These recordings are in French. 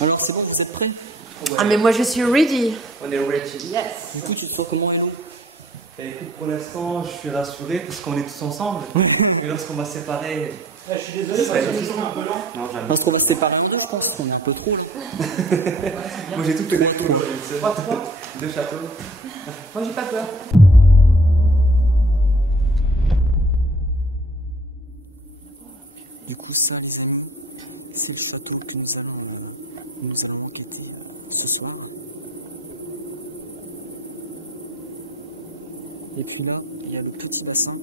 Alors c'est bon, vous êtes prêts? Ouais. Ah mais moi je suis ready. On est ready. Yes. Du coup tu te sens comment Hello? Écoute, pour l'instant je suis rassuré parce qu'on est tous ensemble. Et lorsqu'on va se séparer... je suis désolé, ça va être un peu lent. Non, jamais. Parce qu'on va se séparer en deux, je pense. On est un peu trop là. Moi j'ai tout fait pour Pas trois. deux châteaux. Moi j'ai pas peur. Du coup ça, c'est le château que nous allons enquêter ce soir. Et puis là, il y a le petit bassin.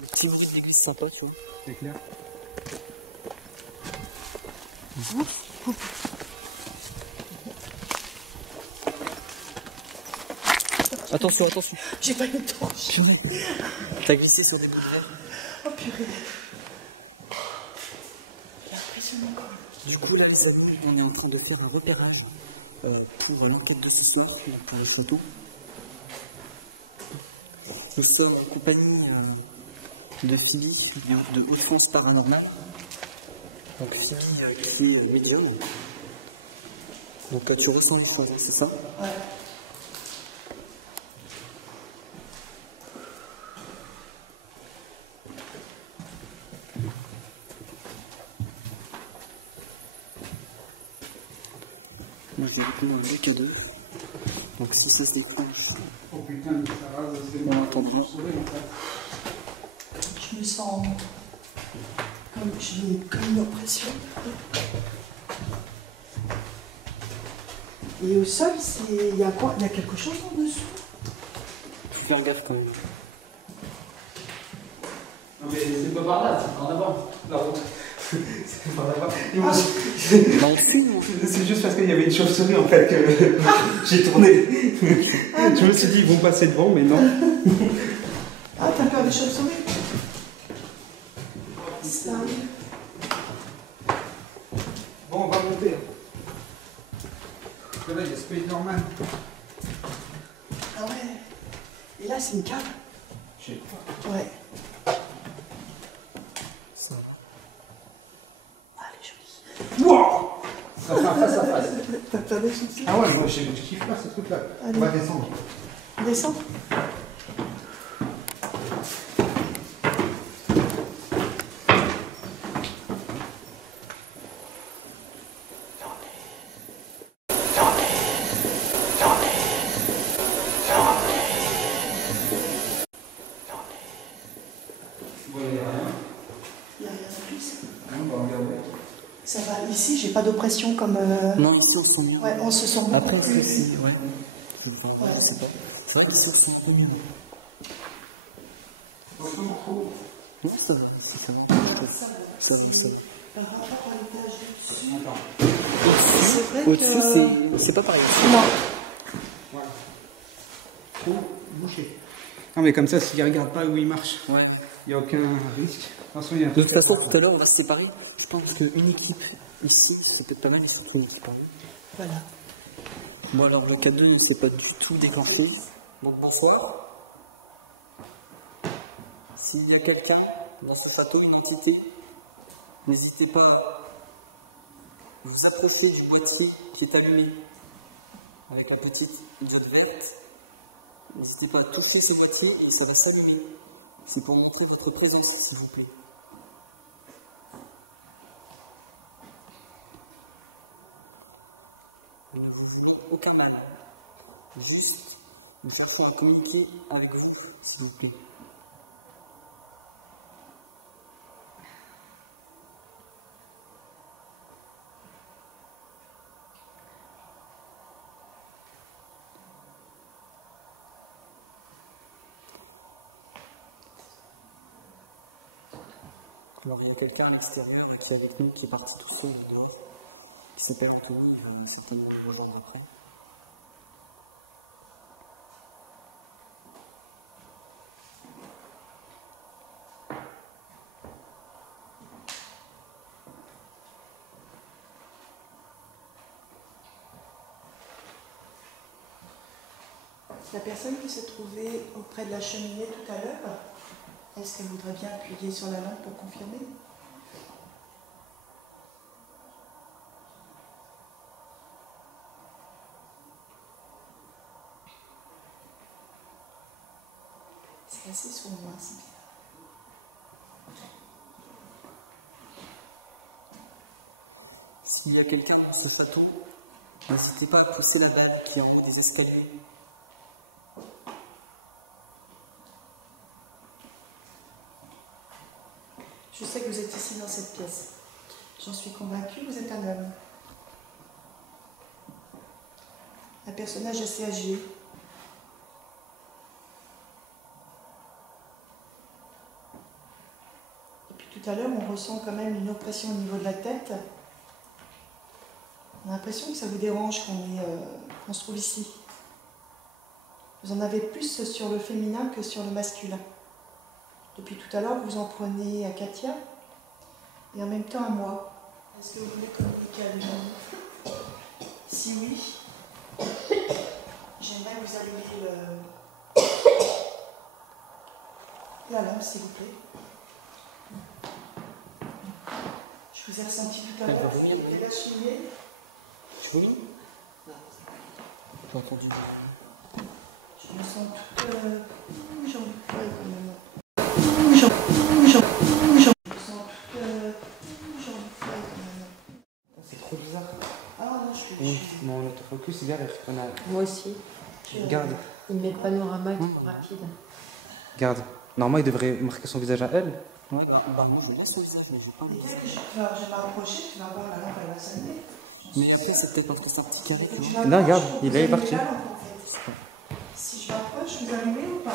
Le petit bruit d'église sympa, tu vois. C'est clair. Attention, attention. J'ai pas eu le torche. T'as glissé sur des bouts de verre. Oh purée. C'est impressionnant quand même. Du coup, là, les amis, on est en train de faire un repérage pour l'enquête de ce soir, donc pour les photos. Nous sommes en compagnie de Philly, de Haute-France Paranormal. Donc Philly qui est médium. Donc tu ressens les choses, hein, c'est ça? Ouais. Moi j'ai répondu un bec à deux. Donc si ça se déclenche, Oh putain, mais ça rase, c'est on entendra. Je me sens comme une oppression. Et au sol, il y a quoi? Il y a quelque chose en dessous? Faut faire gaffe quand même. Non mais c'est pas par là, c'est par là-bas. La route. C'est pas là-bas. Bah on fume, hein. C'est juste parce qu'il y avait une chauve-souris en fait que j'ai tourné. Je me suis dit ils vont passer devant mais non. Ah, t'as peur des chauves-souris? Ça arrive. Bon, on va monter. Là, il y a Spider-Man. Ah ouais. Et là, c'est une cave? Je sais pas. Ouais. Ça va. Ah, elle est jolie. Wow! Ça fait un face à face. T'as peur des chauves-souris? Ah ouais, moi je kiffe pas ce truc-là. Allez. On va descendre. Descends. Bon, il y a rien. Il n'y a rien de plus. Non, bah regardez. Ça va. Ici, j'ai pas d'oppression comme. Non, ici on se sent mieux. Ouais, on se sent beaucoup Après, plus. ceci, ouais. Je sais pas. C'est vrai que ça sent un peu mieux. Franchement, trop. Non, ça va, c'est quand même. Ça va. Par rapport à l'étage au-dessus. Attends. C'est vrai Au-dessus, que. c'est pas pareil. Non. Voilà. Trop bouché. Non mais comme ça, s'il regarde pas où il marche, Ouais. il n'y a aucun risque. Attention, il y a un De truc toute façon, à- tout à l'heure, on va se séparer. Je pense qu'une équipe ici, c'est peut-être pas mal, mais c'est une équipe en nous. Voilà. Bon, alors le K2 ne s'est pas du tout déclenché. Donc bonsoir. S'il y a quelqu'un dans ce château, une entité, n'hésitez pas à vous approcher du boîtier qui est allumé avec la petite diode verte. N'hésitez pas à toucher ces boîtiers et ça va s'allumer. C'est pour montrer votre présence, s'il vous plaît. Ne vous jouez aucun mal. Juste, nous cherchons à communiquer avec vous, s'il vous plaît. Alors il y a quelqu'un à l'extérieur qui est avec nous, qui est parti tout seul dehors, qui s'appelle Anthony, il va certainement nous rejoindre après. La personne qui se trouvait auprès de la cheminée tout à l'heure, est-ce qu'elle voudrait bien appuyer sur la lampe pour confirmer? C'est assez sourd, c'est bien. S'il y a quelqu'un dans ce château, n'hésitez pas à pousser la dalle qui est en haut des escaliers. Je sais que vous êtes ici dans cette pièce. J'en suis convaincue, vous êtes un homme. Un personnage assez âgé. Et puis tout à l'heure, on ressent quand même une oppression au niveau de la tête. On a l'impression que ça vous dérange qu'on se trouve ici. Vous en avez plus sur le féminin que sur le masculin. Depuis tout à l'heure, vous en prenez à Katia et en même temps à moi. Est-ce que vous voulez communiquer avec moi? Si oui, j'aimerais que vous allumiez la lampe, s'il vous plaît. Je vous ai ressenti tout à l'heure, c'était la cheminée. Oui. J'ai entendu. Je me sens toute... j'en ai quand même. C'est trop bizarre. Ah non, je suis... Oui, mon autofocus, il arrive. Moi aussi. Regarde. Il met le panorama est trop rapide. Regarde. Normalement, il devrait marquer son visage à elle. Ouais, bah moi j'ai bien ce visage, mais j'ai pas Et envie. dès que je vais m'approcher, tu vas voir la lampe, elle va s'allumer. Mais après, c'est peut-être parce que c'est un petit carré, tu vois. Là, regarde, il est parti. Si je m'approche, vous allumez ou pas?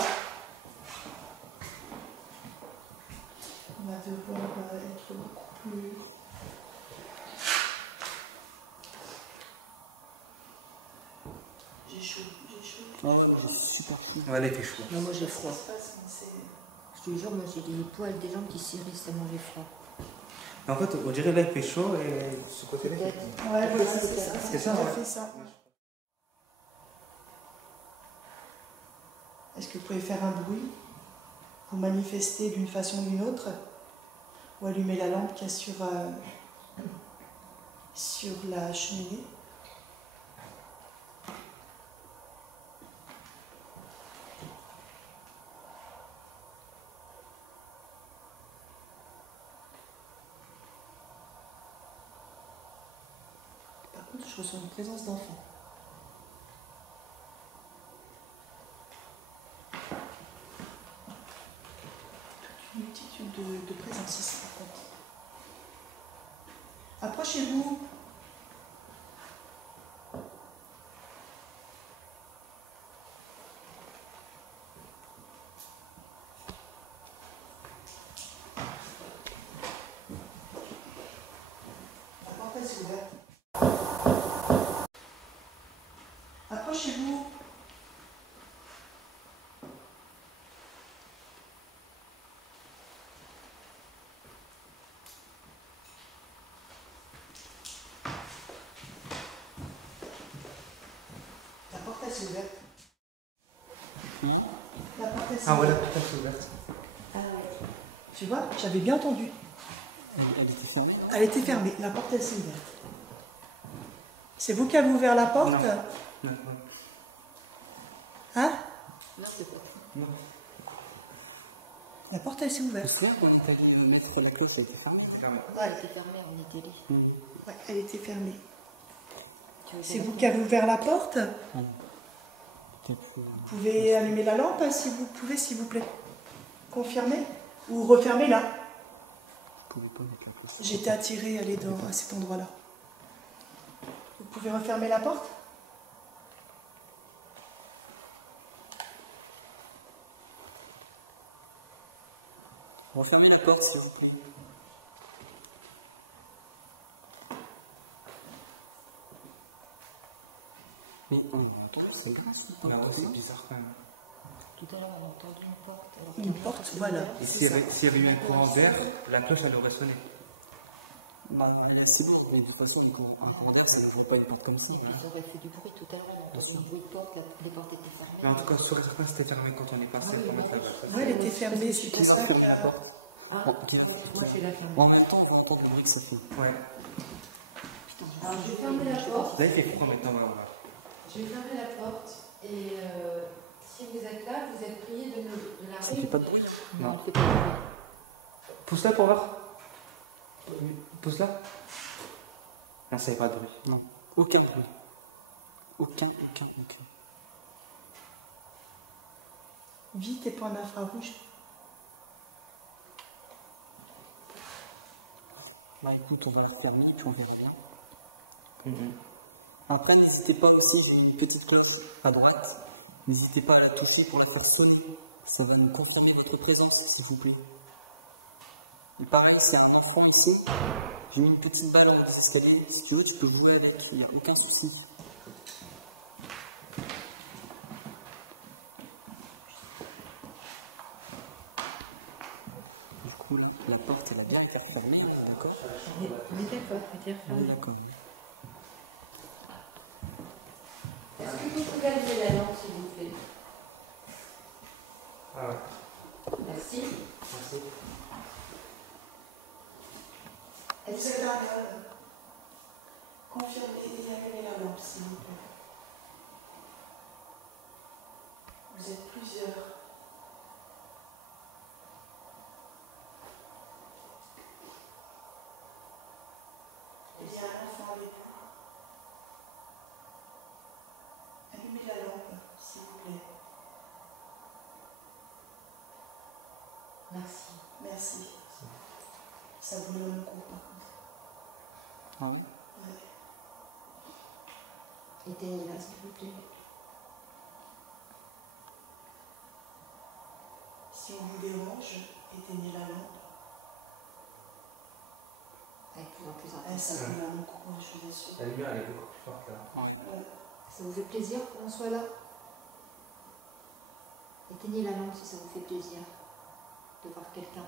On va devoir être beaucoup plus... J'ai chaud, j'ai chaud. Ah ouais, j'ai super chaud. Ouais, là, il fait chaud. Non, moi j'ai froid. Ça se passe, mais c'est... Je te jure, moi j'ai des poils des jambes qui s'irrissent tellement j'ai froid. En fait, on dirait là, il fait chaud et ce côté-là, il fait chaud. Ouais, voilà, c'est ça. C'est ça, tout à ouais. fait ça. Est-ce que vous pouvez faire un bruit pour manifester d'une façon ou d'une autre, ou allumer la lampe qu'il y a sur la cheminée? Par contre, je ressens une présence d'enfant. Une multitude de présences ici, par contre. Approchez-vous. La porte est ouverte. Approchez-vous. La porte est ouverte. La porte est ouverte. Ah, voilà, pourquoi c'est ouverte. Ah ouais. Tu vois, j'avais bien entendu. Elle était fermée. Elle était fermée, la porte elle s'est ouverte. C'est vous qui avez ouvert la porte? Non. Non, non. Hein? Non, c'est pas. Non. La porte elle s'est ouverte. C'est vrai, quand on est allé mettre la clé, ça a été fermé. Elle était fermée, on était là. Ouais, elle était fermée. Tu veux C'est dire vous qui avez ouvert la porte? Peut-être que... Vous pouvez allumer la lampe si vous pouvez, s'il vous plaît. Confirmez. Ou refermez-la. Vous pouvez pas mettre la clé. J'étais attirée à aller à cet endroit-là. Vous pouvez refermer la porte? Refermez la porte, s'il vous plaît. Mais on entend, c'est grâce. Non, c'est bizarre quand même. Tout à l'heure, on a entendu une porte. Alors Une qu'il y a porte, voilà. Et c'est ça. s'il y avait eu un courant vert, la cloche, elle aurait sonné. Bah, c'est bon, mais de toute façon, un cordaire, ça ne voit pas une porte comme ça. Et puis ils auraient fait du bruit tout à l'heure, on entendait un bruit de porte, les portes étaient fermées. Mais en tout cas, sur et certain, c'était fermé quand on est passé pour mettre la base. Ouais, elle était fermée, c'est pour ça que. Ah, Bon, moi je vais la fermer. en même temps, on va entendre le bruit que ça fait. Ouais. Alors je vais fermer la porte. Là, il fait froid maintenant, on va. Je vais fermer la porte et si vous êtes là, vous êtes priés de la Ça fait pas de bruit. Non, il fait pas de bruit. Pousse-la pour voir. Pousse-la. Non, ça fait pas de bruit. Non, aucun bruit. Aucun. Vite tes points d'infrarouge. Bah écoute, on va la fermer, puis on verra bien. Après, n'hésitez pas aussi, j'ai une petite classe à droite. N'hésitez pas à la tousser pour la faire sonner. Ça va nous confirmer votre présence, s'il vous plaît. Il paraît que c'est un enfant ici. J'ai mis une petite balle dans les escaliers. Si tu veux, tu peux jouer avec, il n'y a aucun souci. Du coup, là, la porte, elle a bien été fermée, d'accord? On est d'accord, on est On est d'accord. Est-ce que vous pouvez allumer la lampe, s'il vous plaît? Ah ouais. Merci. Merci. Vous êtes là, confirmez et allumez la lampe, s'il vous plaît. Vous êtes plusieurs. Il y a un enfant avec vous. Allumez la lampe, s'il vous plaît. Merci. Merci. Ça vous donne le coup, par contre. Ah ouais? Ouais. Éteignez-la, s'il vous plaît. Si on vous dérange, éteignez la lampe. Avec plus en plus Ah, intense. ça vous donne le coup, je vous assure. La lumière, elle est beaucoup plus forte là. Ouais. Ça vous fait plaisir qu'on soit là? Éteignez la lampe si ça vous fait plaisir de voir quelqu'un.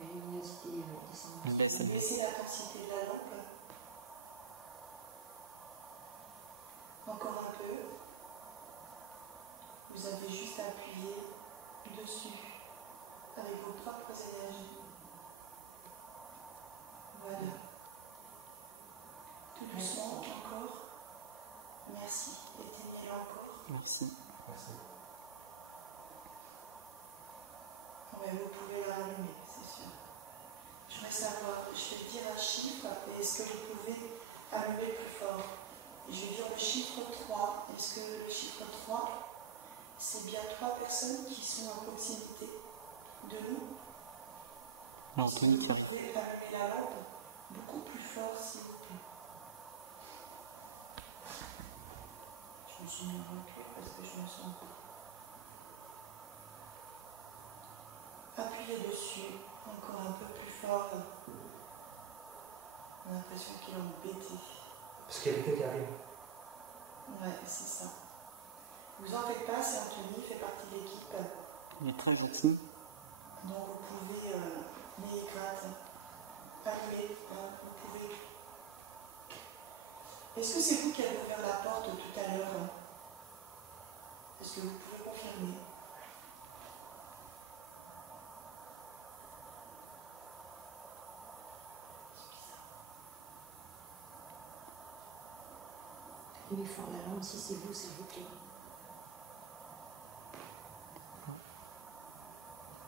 La luminosité descend. Baissez. Baissez l'intensité de la lampe. Encore un peu. Vous avez juste à appuyer dessus avec vos propres énergies. Voilà. Tout doucement, encore. Merci. Éteignez-la encore. Merci. Merci. Ouais, vous pouvez la rallumer, c'est sûr. Je voudrais savoir, je vais dire un chiffre, et est-ce que vous pouvez allumer plus fort? Je vais dire le chiffre 3. Est-ce que le chiffre 3, c'est bien 3 personnes qui sont à proximité de nous? Non, Est-ce que Anthony, vous tiens. pouvez allumer la lampe beaucoup plus fort, s'il vous plaît? Je me suis mis en recul parce que je me sens pas. Appuyez dessus, encore un peu plus fort. On a l'impression qu'il est embêté. Parce qu'il y a quelqu'un qui arrive. Ouais, c'est ça. Vous en faites pas, c'est Anthony, il fait partie de l'équipe. Il est très gentil. Donc vous pouvez, n'ayez crainte, allumer, vous pouvez. Est-ce que c'est vous qui avez ouvert la porte tout à l'heure? Est-ce que vous pouvez confirmer? Allumez fort la lampe si c'est vous, s'il vous plaît.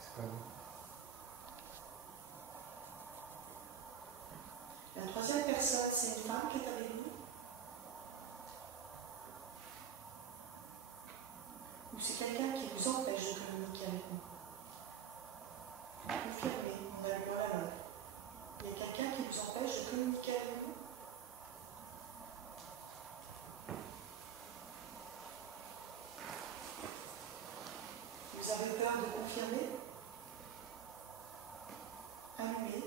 C'est pas bon. La troisième personne, c'est une femme qui est avec nous? Ou c'est quelqu'un qui vous empêche de communiquer avec nous? Confirmez, on allume la lampe. Il y a quelqu'un qui vous empêche de communiquer avec nous? Vous avez peur de confirmer? Allumez.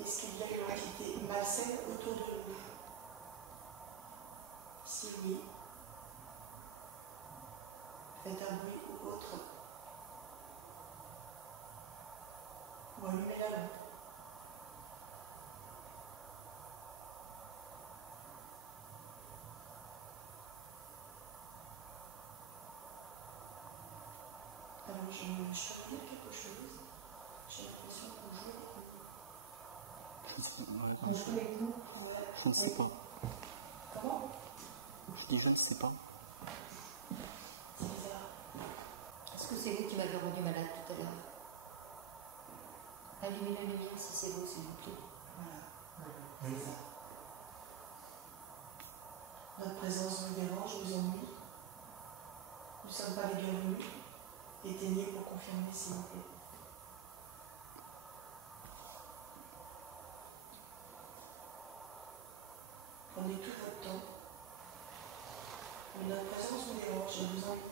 Est-ce qu'il y a une entité malsaine autour de nous? Si oui, faites un bruit ou autre. Ou allumez la lampe. Alors je peux dire quelque chose. J'ai l'impression qu'on joue avec nous. On joue avec nous. Je ne sais pas. Comment? Je dis je ne sais pas. C'est bizarre. Est-ce que c'est vous qui m'avez rendu malade tout à l'heure? Allumez la lumière si c'est vous, s'il vous plaît. Voilà. C'est ça. Notre présence vous dérange, vous ennuie. Nous ne sommes pas les bienvenus. Éteignez pour confirmer, s'il vous plaît. Prenez tout votre temps. Mais notre présence vous dérange, je vous ennuie.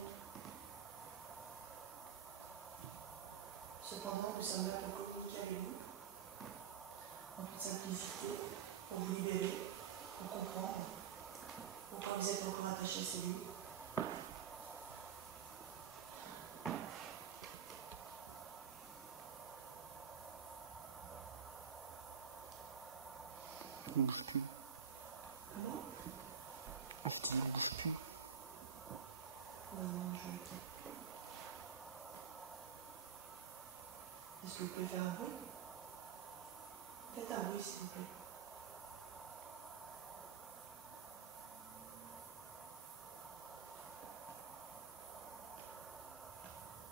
Cependant, nous sommes là pour communiquer avec vous, en toute simplicité, pour vous libérer, pour comprendre pourquoi vous êtes encore attachés à ces livres. Comment? Je te demande de plus. Non, je vais pas. Est-ce que vous pouvez faire un bruit? Faites un bruit, s'il vous plaît.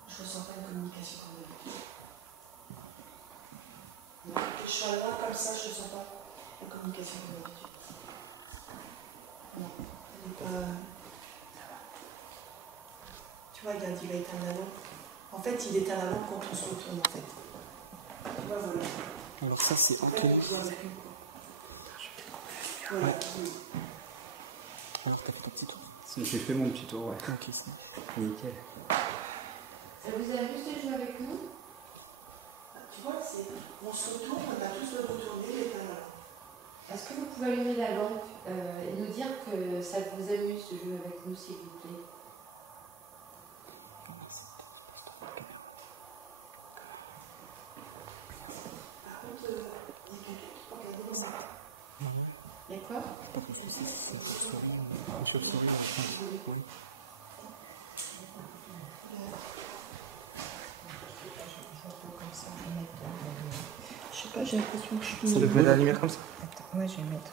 Je ressens pas une communication comme d'habitude. Que je sois là comme ça, je ne sens pas la communication comme d'habitude. Non, elle n'est pas. Tu vois, il a dit il va éteindre la lampe. En fait, il éteint la lampe quand on se retourne, en fait. Tu vois, voilà. Alors ça c'est En un fait, tour. il vous en occupe, quoi. Voilà. Alors t'as fait ton petit tour. J'ai fait mon petit tour, ouais. Ok, c'est bon. Nickel. Ça vous a juste joué avec nous? Tu vois, on se retourne, on a tous le retourner, il éteint la lampe. Est-ce que vous pouvez allumer la lampe et nous dire que ça vous amuse de jouer avec nous, s'il vous plaît? Par contre, il y a quelqu'un qui peut regarder les mains. D'accord? Pas comme ça, c'est une chauve-souris. Oui. Je sais pas, j'ai l'impression que je Ça suis. doit mettre la lumière comme ça. Ouais, je vais mettre.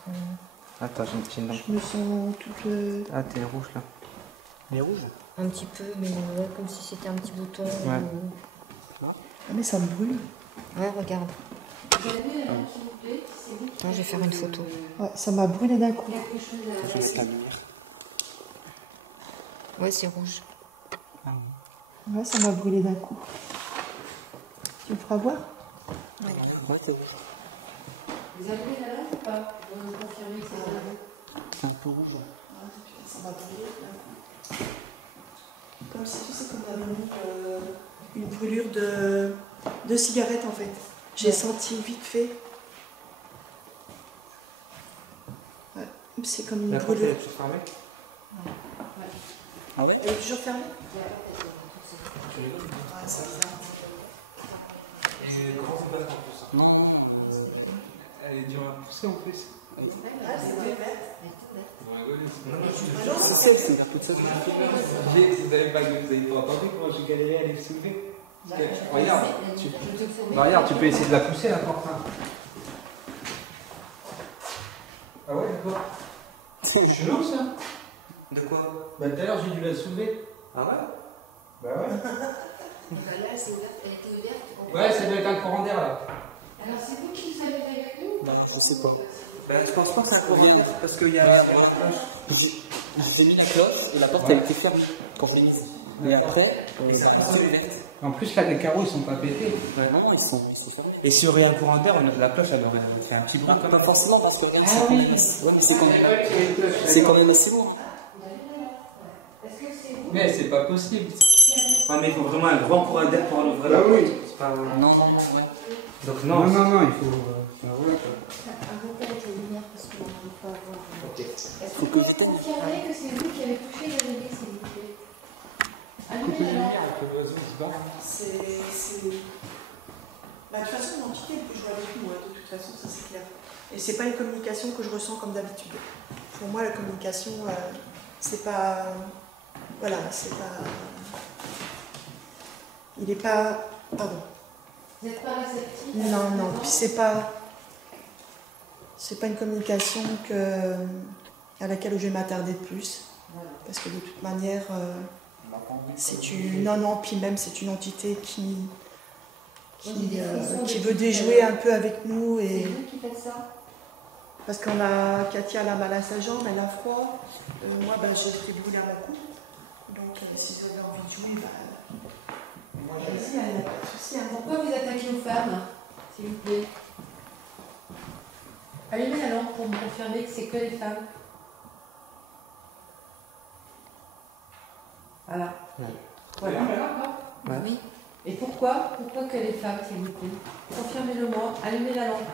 Attends, j'ai une lampe. Je me sens toute. Ah, t'es rouge là. Elle est rouge. Un petit peu, mais ouais, comme si c'était un petit bouton. Ouais. Ah, mais ça me brûle. Ouais, regarde. Vous allumez la lampe, s'il vous plaît? C'est vous qui Attends, je vais faire une photo. Ouais, ça m'a brûlé d'un coup. quelque chose Je laisse la lumière. Ouais, c'est rouge. Ouais, ça m'a brûlé d'un coup. Tu me feras voir? Ouais, c'est rouge. Vous allumez la lampe ou pas? Pour nous confirmer que c'est bien vous. C'est un peu rouge. Ça m'a brûlé d'un coup. Comme si, tu sais, comme on avait mis une brûlure de cigarette en fait. J'ai senti vite fait. Ouais, c'est comme une La porte elle est brûlure. toujours fermée. Ah ouais? Elle est toujours fermée? La porte est ouverte, tout ça. Ouais, c'est bizarre. Et comment ça passe en plus? Non, non, Elle est dure à pousser en plus. Ah, c'est ouverte. c'est ça, c'est vers toute ça. Vous avez pas entendu comment j'ai galéré à les soulever? Regarde, regarde, tu peux essayer de la pousser la porte. Hein. Ah ouais, d'accord. C'est chelou ça. De quoi? Bah tout à l'heure j'ai dû la soulever. Ah ouais? Bah ouais. Là, c'est ouvert. Elle était ouverte. Ouais, ça doit être un courant d'air là. Alors, c'est vous qui vous allumez avec nous? Bah, je sais pas. Bah je pense pas que ça courant parce qu'il y a. J'ai mis la cloche et la porte elle était fermée quand je l'ai mise. Et après, c'est ouverte. En plus là les carreaux ils sont pas pétés. Ouais, non, ils sont fermés. Et si on aurait un courant d'air, la cloche elle aurait fait un petit bruit comme Pas forcément parce que regarde, c'est quand même. Ouais, mais c'est C'est quand même assez lourd. Est-ce que c'est vous? Mais c'est pas possible. Ouais, mais il faut vraiment un grand courant d'air pour ouvrir la porte. C'est pas... Non, non, non, ouais. Donc non, Non, il faut. Voilà, quoi. Arrêtez avec les lumières parce qu'il faut avoir. Est-ce que vous pouvez confirmer que c'est vous qui avez touché la lumière, s'il vous plaît? Allumez que l'oiseau se bat. Bah, de toute façon, l'entité elle peut jouer avec nous, de toute façon, ça c'est clair. Et c'est pas une communication que je ressens comme d'habitude. Pour moi, la communication, c'est pas. Voilà, c'est pas. Il est pas. Pardon. Vous n'êtes pas réceptif? Non, non, puis c'est pas. C'est pas une communication à laquelle je vais m'attarder de plus. Parce que de toute manière, c'est une. Non, non, puis même c'est une entité qui veut déjouer un peu avec nous. C'est Et... vous qui faites ça? Parce qu'on a Katia, elle a mal à sa jambe, elle a froid. Moi, ben, j'ai fait brûler à ma coupe. Donc, si vous avez envie de jouer, allez-y, il n'y a pas de souci. Hein. Pourquoi vous attaquez aux femmes, s'il vous plaît? Allumez la lampe pour me confirmer que c'est que les femmes. Voilà. Ouais. Voilà. Ouais. Oui. Et pourquoi? Pourquoi que les femmes, s'il vous plaît? Confirmez-le-moi. Allumez la lampe.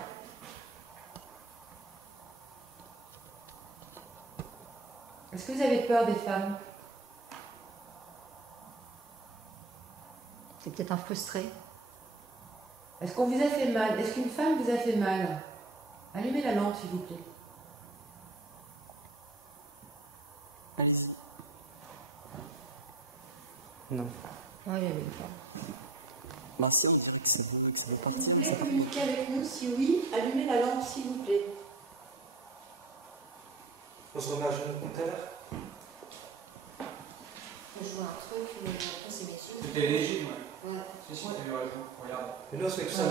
Est-ce que vous avez peur des femmes? C'est peut-être un frustré. Est-ce qu'on vous a fait mal? Est-ce qu'une femme vous a fait mal? Allumez la lampe, s'il vous plaît. Allez-y. Non. Oui, il y avait une femme. Ma soeur, si vous voulez que ça veut Vous partir, voulez ça part. communiquer avec nous? Si oui, allumez la lampe, s'il vous plaît. On se remet à genoux tout à l'heure. Je joue un truc, mais après c'est mes yeux. C'était léger, ouais. Ouais. Si, si, t'as eu raison. Regarde. Mais là, c'est que ça.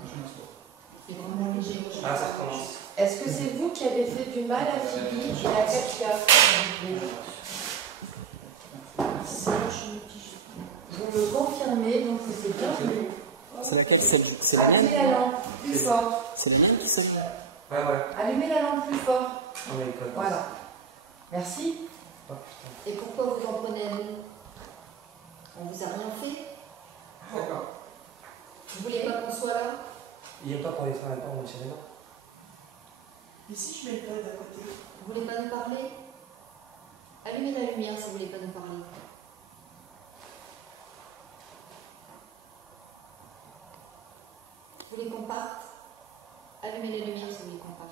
Je m'assois. Il est vraiment léger. Ah, ça recommence. Est-ce que c'est vous qui avez fait du mal à Phoebe et à Katia? Vous me confirmez, donc c'est bienvenu. C'est laquelle? C'est la Allumez mienne? la lampe plus fort. C'est la mienne qui s'allume? Ouais, ouais. Allumez la lampe plus fort. On a une colle. Voilà. Merci. Oh, putain. Et pourquoi vous en prenez à nous? On vous a rien fait? D'accord. Vous voulez pas qu'on soit là? Il n'y a pas pour les faire un temps, on tire les mains. Mais si je mets le doigt d'à côté. Vous voulez pas nous parler? Allumez la lumière si vous voulez pas nous parler. Vous voulez qu'on parte? Allumez les lumières si vous voulez qu'on parte.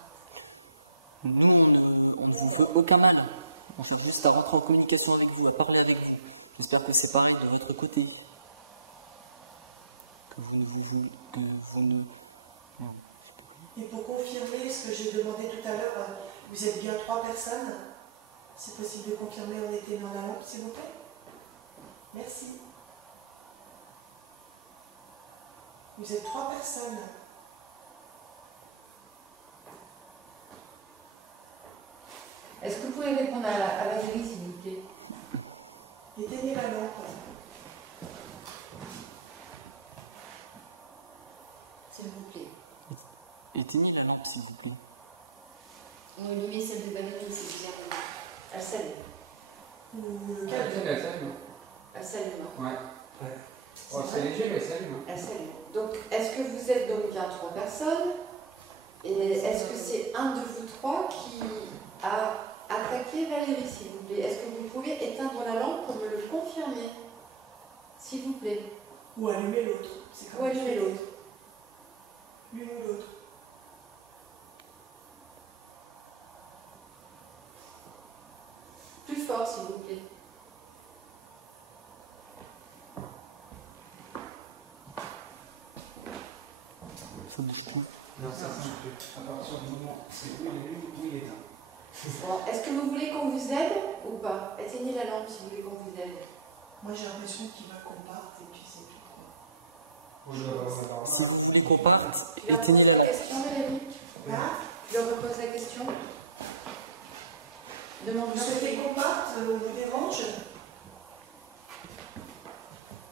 Nous, on ne vous veut aucun mal. On cherche juste à rentrer en communication avec vous, à parler avec vous. J'espère que c'est pareil de votre côté. Que vous ne... Non, je sais pas comment. Et pour confirmer ce que j'ai demandé tout à l'heure, vous êtes bien 3 personnes. C'est possible de confirmer on était dans la lampe, s'il vous plaît? Merci. Vous êtes 3 personnes. Est-ce que vous pouvez répondre à la mairie, s'il vous plaît? Éteignez la lampe. S'il vous plaît. Éteignez la lampe, s'il vous plaît. On allumez celle de Valérie si vous arrivez. Elle s'allume. Ou Elle s'allume. Elle s'allume. Ouais. Ouais. Oh, c'est léger, mais elle s'allume. Elle s'allume. Donc, est-ce que vous êtes donc bien 3 personnes? Et est-ce que c'est un de vous 3 qui a attaqué Valérie, s'il vous plaît? Est-ce que vous pouvez éteindre la lampe pour me le confirmer? S'il vous plaît. Ou allumer l'autre. Ou allumer l'autre. L'une ou l'autre. Plus fort, s'il vous plaît. Ça bouge pas. Non, ça Ça bouge plus. À partir du moment où c'est où il est lu, où il est éteint. Bon, est-ce que vous voulez qu'on vous aide ou pas? Éteignez la lampe si vous voulez qu'on vous aide. Moi j'ai l'impression qu'il va qu'on parte et puis c'est tout. Je dois avoir la parole. Si vous voulez qu'on parte, Tu leur éteignez poses la la lampe. question, Valérie? Hein? Je leur repose la question. Vous Demande-moi. souhaitez qu'on parte, vous dérange?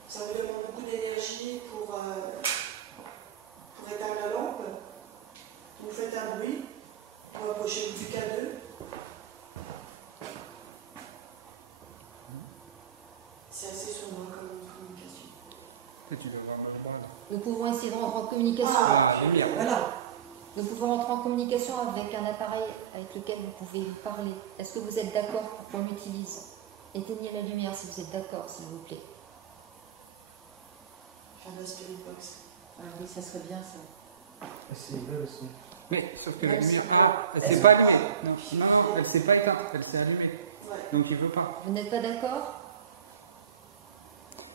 Ça vous demande beaucoup d'énergie pour éteindre la lampe. Vous faites un bruit, vous approchez du K2. C'est assez sombre comme communication. Tu vas voir le bras, là. Nous pouvons essayer de rentrer en communication. Ah, lumière. Voilà. Nous pouvons rentrer en communication avec un appareil avec lequel vous pouvez parler. Est-ce que vous êtes d'accord pour qu'on l'utilise? Éteignez la lumière si vous êtes d'accord, s'il vous plaît. Faire de la spirit box. Ah oui, ça serait bien ça. C'est belle aussi. Mais sauf que la Elle lumière, s'est- elle s'est pas allumée. Non, non, elle s'est pas éteinte, elle s'est allumée. Ouais. Donc il veut pas. Vous n'êtes pas d'accord?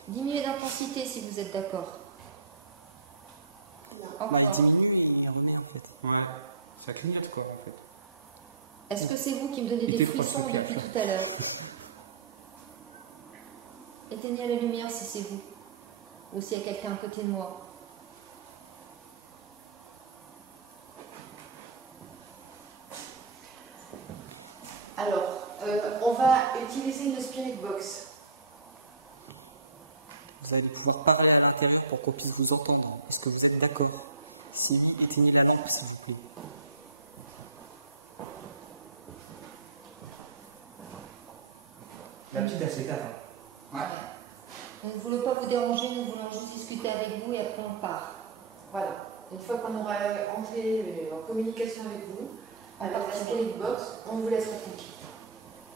Diminuez d'intensité si vous êtes d'accord. Non. Bah, Encore. diminue et remet en fait. Ouais, ça clignote quoi en fait. Est-ce que c'est vous qui me donnez Et des tes frissons propres depuis pièges. tout à l'heure? Éteignez la lumière si c'est vous. Ou s'il y a quelqu'un à côté de moi. Alors, on va utiliser une spirit box. Vous allez pouvoir parler à l'intérieur pour qu'on puisse vous entendre. Est-ce que vous êtes d'accord? Si oui, éteignez la lampe s'il vous plaît. La petite, elle s'éteint. Nous ne voulons pas vous déranger, nous voulons juste discuter avec vous et après on part. Voilà. Une fois qu'on aura entré en communication avec vous, avec la spirit box, on vous laissera tranquille.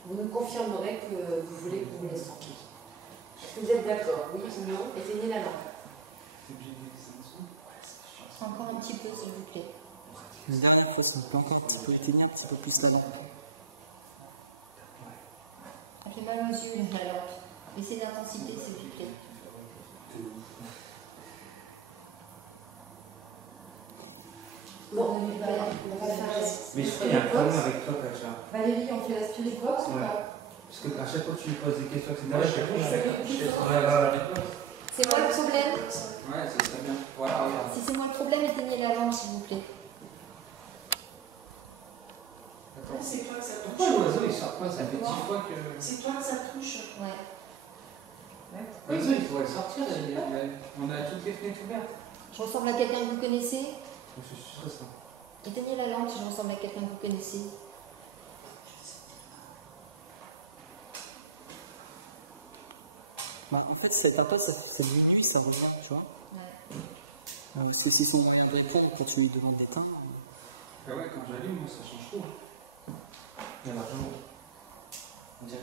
Vous nous confirmerez que vous voulez qu'on vous laisse tranquille. Est-ce que vous êtes d'accord? Oui ou non? Éteignez la lampe. Encore un petit peu s'il vous plaît. Une dernière fois, on peut encore un petit peu éteindre un petit peu plus la lampe. Ça fait mal aux yeux la lampe. Laissez l'intensité s'il vous plaît. Bon, on va faire Mais la il y a un spirit problème box. avec toi, Kacha. Valérie, on fait la spirit box ou Ouais. pas? Parce que à chaque fois que tu lui poses des questions, etc., Moi, je sais pas, je je sais pas. C'est moi le problème? Ouais, c'est très bien. Voilà, regarde. Si c'est moi le problème, éteignez la lampe s'il vous plaît. C'est toi que ça Pourquoi touche. l'oiseau il sort pas? Ça fait 10 fois que. C'est toi que ça touche. Ouais. L'oiseau il pourrait sortir, on a toutes les fenêtres ouvertes. Je ressemble à quelqu'un que vous connaissez? Je suis sûr que ça. Éteignez la lampe si je ressemble à quelqu'un que vous connaissez. Bah, en fait, c'est un peu, c'est minuit, ça revient, tu vois. Ouais. Si c'est son moyen de répondre quand tu lui demandes d'éteindre. Ah ouais, quand j'allume, moi ça change tout. Il y en a plein. On dirait.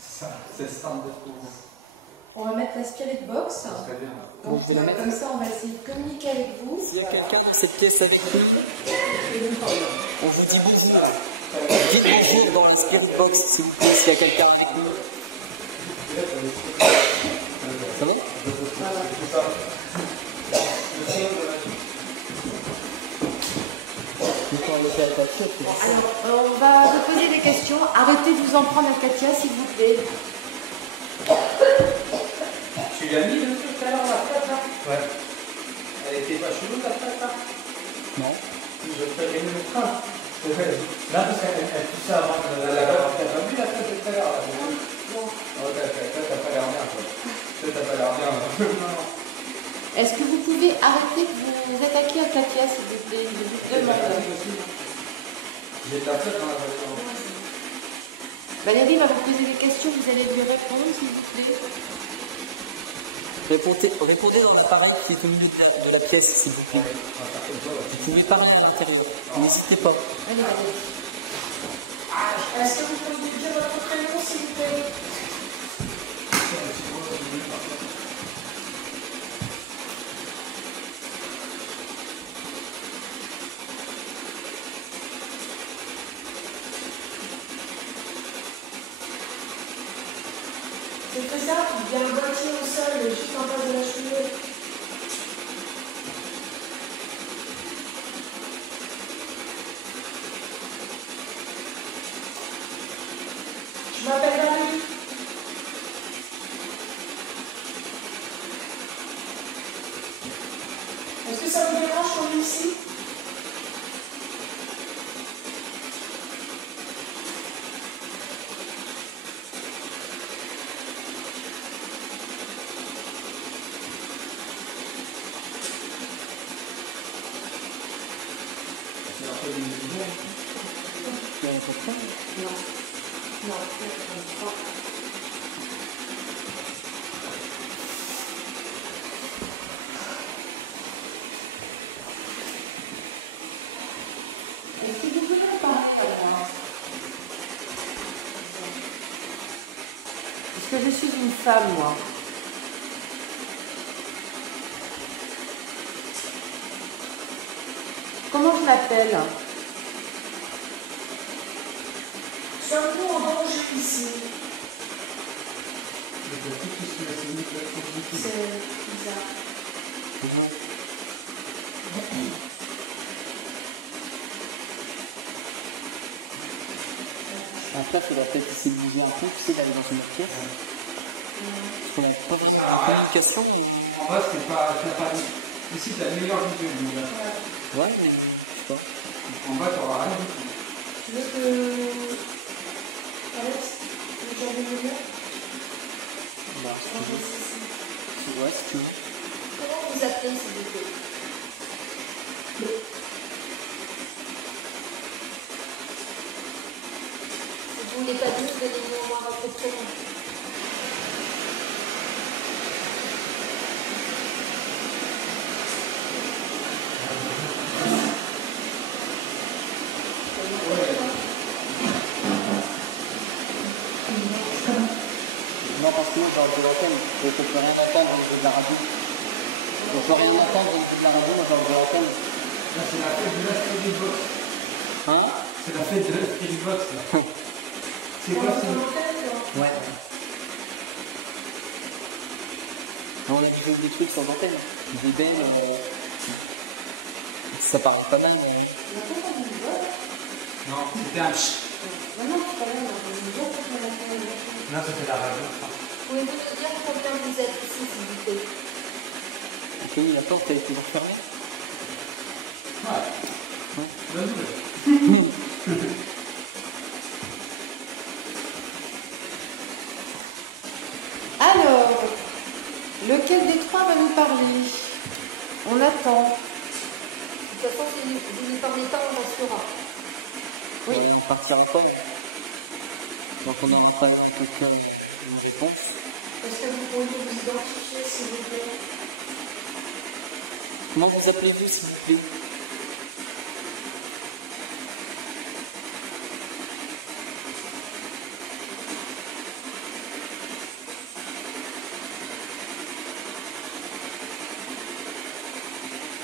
C'est ça, c'est le stand de France. On va mettre la spirit box. Ça serait bien là. Donc, je vais la mettre. Comme ça, on va essayer de communiquer avec vous. S'il y a quelqu'un dans cette pièce avec nous, on vous dit bonjour. Dites bonjour dans la spirit box, s'il vous plaît, s'il y a quelqu'un avec nous. Ça va? Alors, on va vous poser des questions. Arrêtez de vous en prendre à Katia, s'il vous plaît. Tu l'as mis le truc tout à l'heure, la fête là? Ouais. Elle était pas chelou la fête là? Non. Je ferais le train. Là, parce qu'elle pousse ça avant que. T'as pas vu la fête de tout à l'heure là? Non. Oh, t'as pas l'air bien quoi. Toi, t'as pas l'air bien là. Est-ce que vous pouvez arrêter de vous attaquer à Katia, s'il vous plaît? Je vous demande. J'ai de la fête dans la voiture. Valérie va vous poser des questions, vous allez lui répondre, s'il vous plaît. Répondez dans l'appareil qui est au milieu de la pièce, s'il vous plaît. Vous pouvez parler à l'intérieur. N'hésitez pas. Allez, Valérie. Est-ce que vous pouvez dire votre prénom, s'il vous plaît? C'est très simple, il y a un boîtier au sol, juste en face de la cheminée. Je m'appelle Valérie. Est-ce que ça vous dérange qu'on est ici? Il y a un peu de temps. Non, non, est-ce que vous pouvez pas? que je suis une femme, moi. Comment je m'appelle? Sommes-nous en danger ici? C'est bizarre. Après, il faudra peut-être essayer de bouger un peu, tu sais, d'aller dans une autre pièce. Parce qu'on n'a pas vraiment de communication. Mais... En bas, c'est pas dit. Ici, t'as le meilleur vidéo. Ouais, mais je sais pas. En bas, t'auras rien du tout. Tu veux que... Alex, tu veux que j'aille venir? Bah, si tu veux. Ouais, si tu veux. Comment vous appelez, s'il vous plaît? Si vous ne voulez pas dire, donnez-moi au moins votre prénom. Non, parce que moi, j'ai de l'antenne. Donc, on peut rien entendre au niveau de la radio. On peut rien entendre au niveau de la radio, moi, j'ai de l'antenne. Là, c'est la fête de la Spirit Box. Hein? C'est la fête de la Spirit Box, là. C'est quoi, c'est... Ouais. On a fait des trucs sans antenne. Des belles. Ça paraît pas mal, mais. Non, c'était un... Maintenant, je suis quand même dans une boîte pour la fin. Non, c'était la radio. Pouvez-vous nous dire combien vous êtes ici, s'il vous plaît? Ok, la porte a été refermée. Ouais. Bonne nouvelle. Alors, lequel des trois va nous parler? On attend. De toute façon, si vous ne parlez pas, on restera. Oui. On partira pas. Donc on n'aura pas quelqu'un une réponse. Est-ce que vous pourriez vous identifier, s'il vous plaît? Comment vous appelez-vous, s'il vous plaît?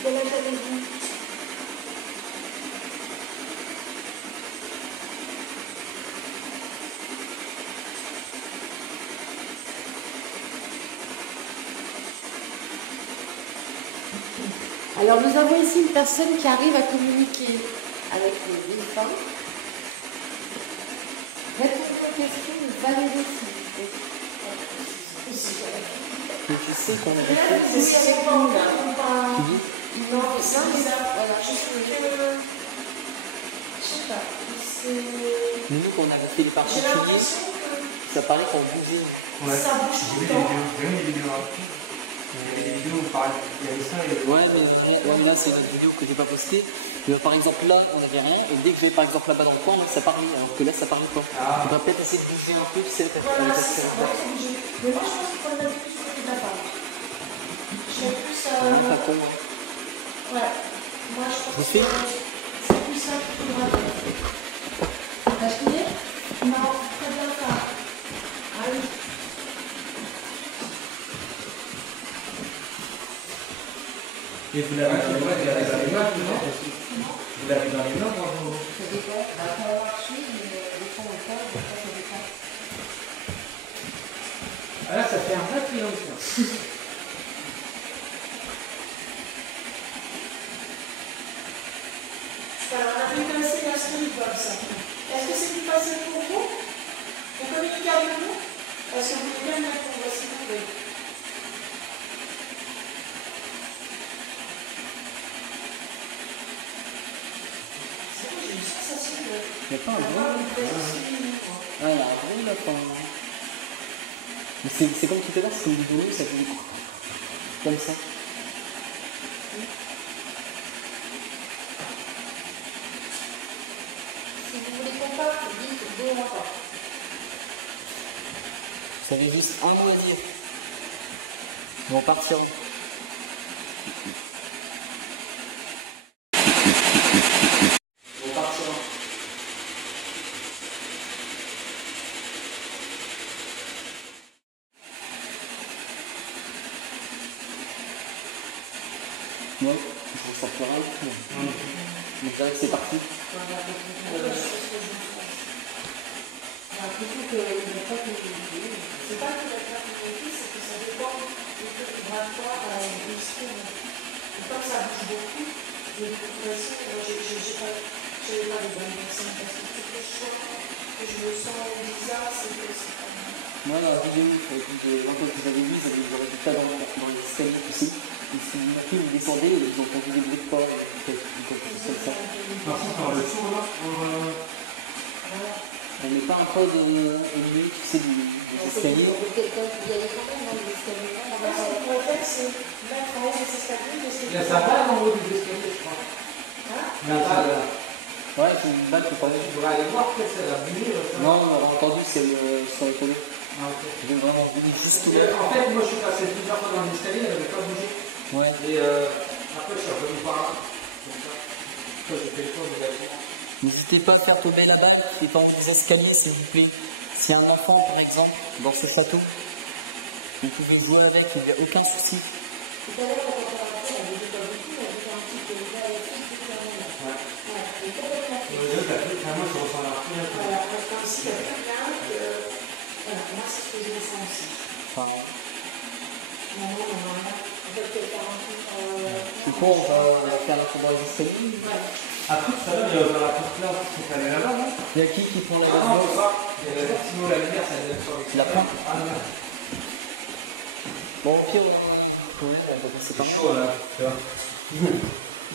Quel âge avez-vous? Alors, nous avons ici une personne qui arrive à communiquer avec les femmes. Répondez aux questions de Valérie, s'il vous plaît. Je sais qu'on a C'est pas en fait, on parle. Tu dis? Non, mais c'est bizarre. Voilà. Je sais pas. C'est... Nous, quand on avait fait les J'ai particuliers, l'impression que ça parlait qu'on bougeait. ça bouge tout le temps. J'ai vu des vidéos. Il y avait des vidéos où pareil, il y avait ça et... Ouais, mais là, c'est une autre vidéo que j'ai pas postée. Par exemple, là, on n'avait rien. Et dès que je vais, par exemple, là-bas dans le coin, ça parlait. Alors que là, ça parlait pas. Ah. On va peut-être essayer de bouger un peu, tu sais, avec Voilà, la c'est ça. caméra. Mais moi, je pense qu'il faut le mettre plus du côté de la femme. Je fais plus... Pas con. Ouais. Moi, je pense Vous que faites? c'est plus ça qu'il faudra faire. T'as fini? Non, très bien ça. Ah oui. Et vous l'avez dans les mains, non? Vous l'avez dans les mains quand vous... Ça dépend. Quand on marche, mais des fois on le fait, des fois ça dépend. Ah là, ça fait un vrai triangle. Alors, on a fait comme c'est la Spirit Box. Est-ce que c'est plus facile pour vous? Vous communiquez avec nous? Est-ce que vous voulez bien me répondre, s'il vous plaît? C'est vrai, j'ai une sensation de... Il n'y a pas un d'avoir bruit. une présence féminine, moi. Ah, il y a un bruit là quand même. Mais c'est comme tout à l'heure, c'est comme du boulot, ça fait des coups. Comme ça. Si vous voulez qu'on parte, dites 2 mois. Vous avez juste un mot à dire. Bon, partira. naturel. On dirait que c'est parti. C'est pas que la créativité, c'est que ça dépend du taux vibratoire à l'illustrer. Comme ça bouge beaucoup, mais de toute façon, je n'ai pas de bonne personne parce que toutes les choses que je me sens bizarre, c'est que c'est pas mal. Moi, la vidéo que vous avez vue, vous avez des résultats dans les escaliers aussi. Et si vous marquez, vous descendez, et vous entendez des bruits de pas, quelque chose comme ça. Par contre, le tour là, On n'est pas encore au milieu, tu sais, des escaliers. Il y a quand même dans les escaliers. Ce qu'on pourrait faire, c'est mettre en haut des escaliers. Il y a sa balle en haut des escaliers, je crois. Hein? La balle, là. Ouais, c'est une balle qui paraît. Tu devrais aller voir, peut-être, elle a bougé. Non, on a entendu, c'est le colo. Ah, ok. Je vais vraiment bouger juste tout En fait, moi, je suis passé plusieurs fois dans l'escalier, elle n'avait pas bougé. Ouais. Et après, je suis revenu par là. Comme ça. Après, j'ai fait le tour de la tour. N'hésitez pas à faire tomber la balle qui est en haut des escaliers, s'il vous plaît. S'il y a un enfant, par exemple, dans ce château, vous pouvez jouer avec, il n'y a aucun souci. Tout à l'heure, quand on a fait, on avait pas beaucoup, on avait un petit peu de là et tout, tout là. Ouais. Et complètement fait. moi je ressens la rien. Voilà, parce que aussi, il y a plus rien que. Voilà, moi, c'est ce que je ressens aussi. Enfin, En fait, quelqu'un du coup, on va faire la tour dans les escaliers. Après, tout à l'heure, il y a dans la porte là, il faut aller là-bas, non? Il y a qui prend la Ah non, gazette? ça. Sinon, la lumière, ça donne sur les. La prend. Ah non. Bon, au pire, on va passer par là. Chaud, là. Tu vois.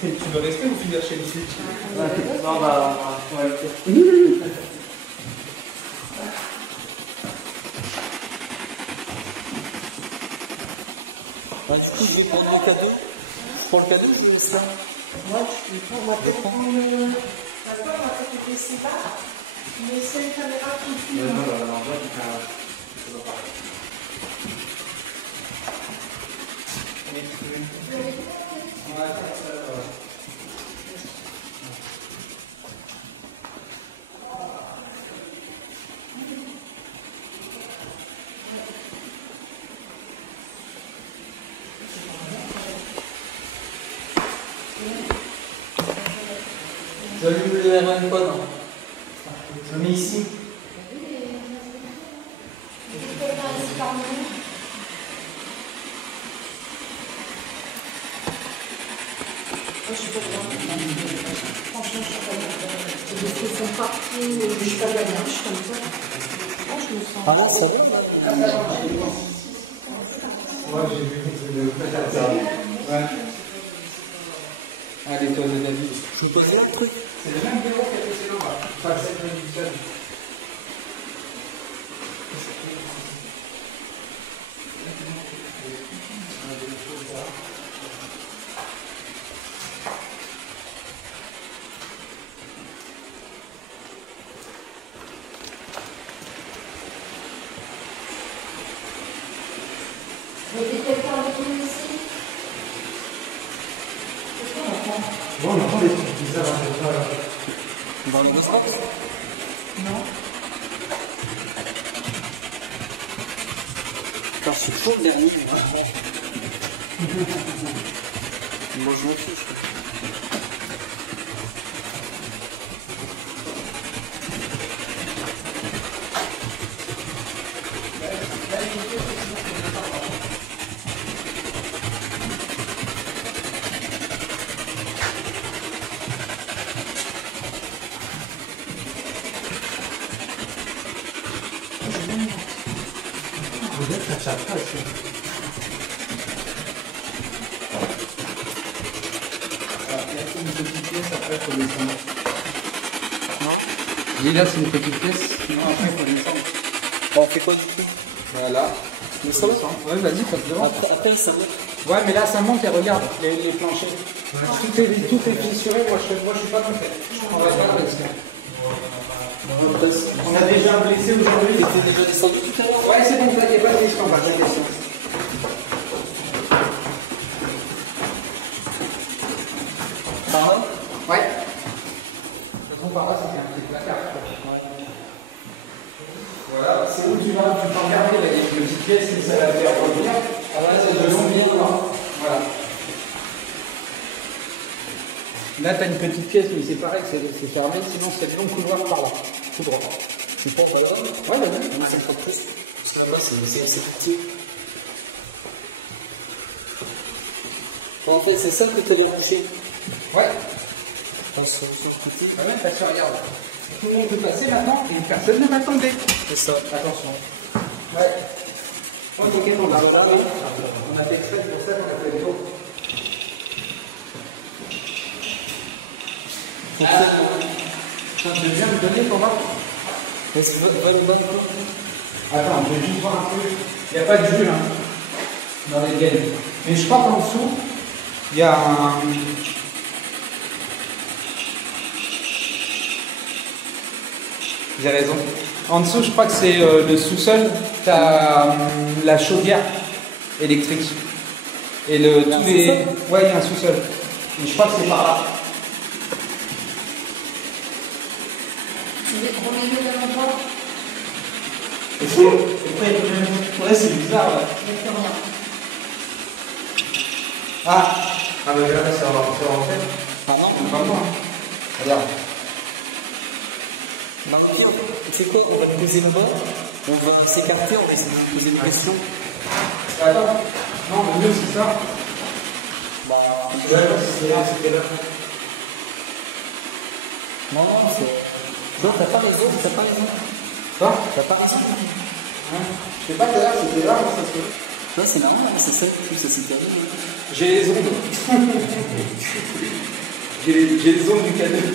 Tu veux rester ou finir chez lui? Non, bah, ouais. Du coup, je vais prendre le cadeau. Je prends le cadeau, je vais ça. Moi, on va peut-être prendre le. D'accord, on va peut-être le laisser là. Mais c'est une caméra qui filme. Non, en vrai, c'est pas pareil. J'allume le RN pas, non? Je mets ici. Moi, je suis pas bien. Franchement, je suis pas bien. Les trucs sont partis, je suis pas bien, je suis comme ça. Moi, je me sens. Ah non, ça va. Ouais, j'ai vu. Ouais. Allez, toi, de David. Je vous posais un truc. C'est le même bureau qui a fait là. Enfin, c'est le même bureau. Vous avez quelqu'un avec nous ici? Bon, on entend des trucs bizarres à chaque fois, là. Dans le sens? Non. Putain, je suis toujours le dernier. Moi, je m'en fiche. Vous êtes à chaque fois, ici. Il y a une petite pièce, après, il faut descendre. Non? Et là, c'est une petite pièce. Non, après, il faut descendre. Bon, on fait quoi du coup? Voilà. Descendre? Ouais, vas-y, passe devant. Après, ça monte. Ouais, mais là, ça monte et regarde les planchers. Tout est fissuré. Moi, je suis pas monté. Je prendrai pas le risque. On a déjà blessé aujourd'hui. T'es déjà descendu tout à l'heure? Ouais, c'est bon, t'inquiète pas, de risque en bas, t'inquiète. Par là? Ouais. Je trouve par là, ça fait un petit placard. Voilà, c'est où tu vas, tu peux regarder, là, il y a une petite pièce, ça va faire revenir. Ah ouais, c'est de long bien, là. Voilà. Là, t'as une petite pièce, mais c'est pareil, c'est fermé. Sinon, c'est le long couloir par là. Tout droit. Tu prends par là? Ouais, vas-y. On a 5 fois plus. Parce qu'en bas, c'est assez petit. Bon, en fait, c'est ça que tu avais lâché. Ouais. Sur le côté. Ouais, parce que regarde. Tout le monde peut passer maintenant et personne ne va tomber. C'est ça. Attention. Ouais. Oh, t'inquiète, on a fait exprès, c'est pour ça qu'on a fait le tour. Tu veux bien me donner ton marque? Vas-y, va le bas. Attends, je vais juste voir un peu. Il n'y a pas de jus là, dans les gaines. Mais je crois qu'en dessous, il y a un. J'ai raison. En dessous, je crois que c'est le sous-sol. Tu as la chaudière électrique. Et le. Tous les... Ouais, il y a un sous-sol. Et je crois que c'est par là. Remets-le à l'endroit. Ouais, c'est bizarre. Ouais. Il n'y a plus rien. Ah, mais là, c'est rentré. Ah non, Pas moi. Regarde. non, tu sais quoi, on va le poser là-bas, on va s'écarter, on va essayer de lui poser une question. Attends. Non, le mieux, c'est ça. Bah, Ouais, c'était là. non, c'est. Non, t'as pas raison, t'as pas raison. Quoi? T'as pas raison. Je sais pas, c'était là, moi, ça se fait. Ouais, c'est normal, c'est ça, ça s'est terminé. J'ai les ondes. J'ai les ondes du cadeau.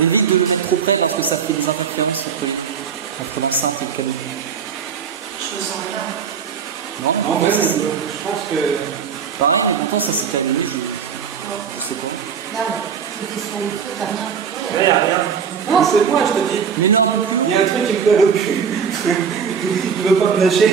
Évite de le mettre trop près parce que ça fait des interférences entre l'enceinte et le cadeau. Je sens rien. Non, Non, mais je pense que. pareil, maintenant ça s'est terminé, je sais pas. Là, c'était sur le truc, t'as rien. Ouais, y'a rien. Non, c'est moi, je te dis. Mais non, non plus. Il y a un truc qui me colle au cul. Il veut pas me lâcher.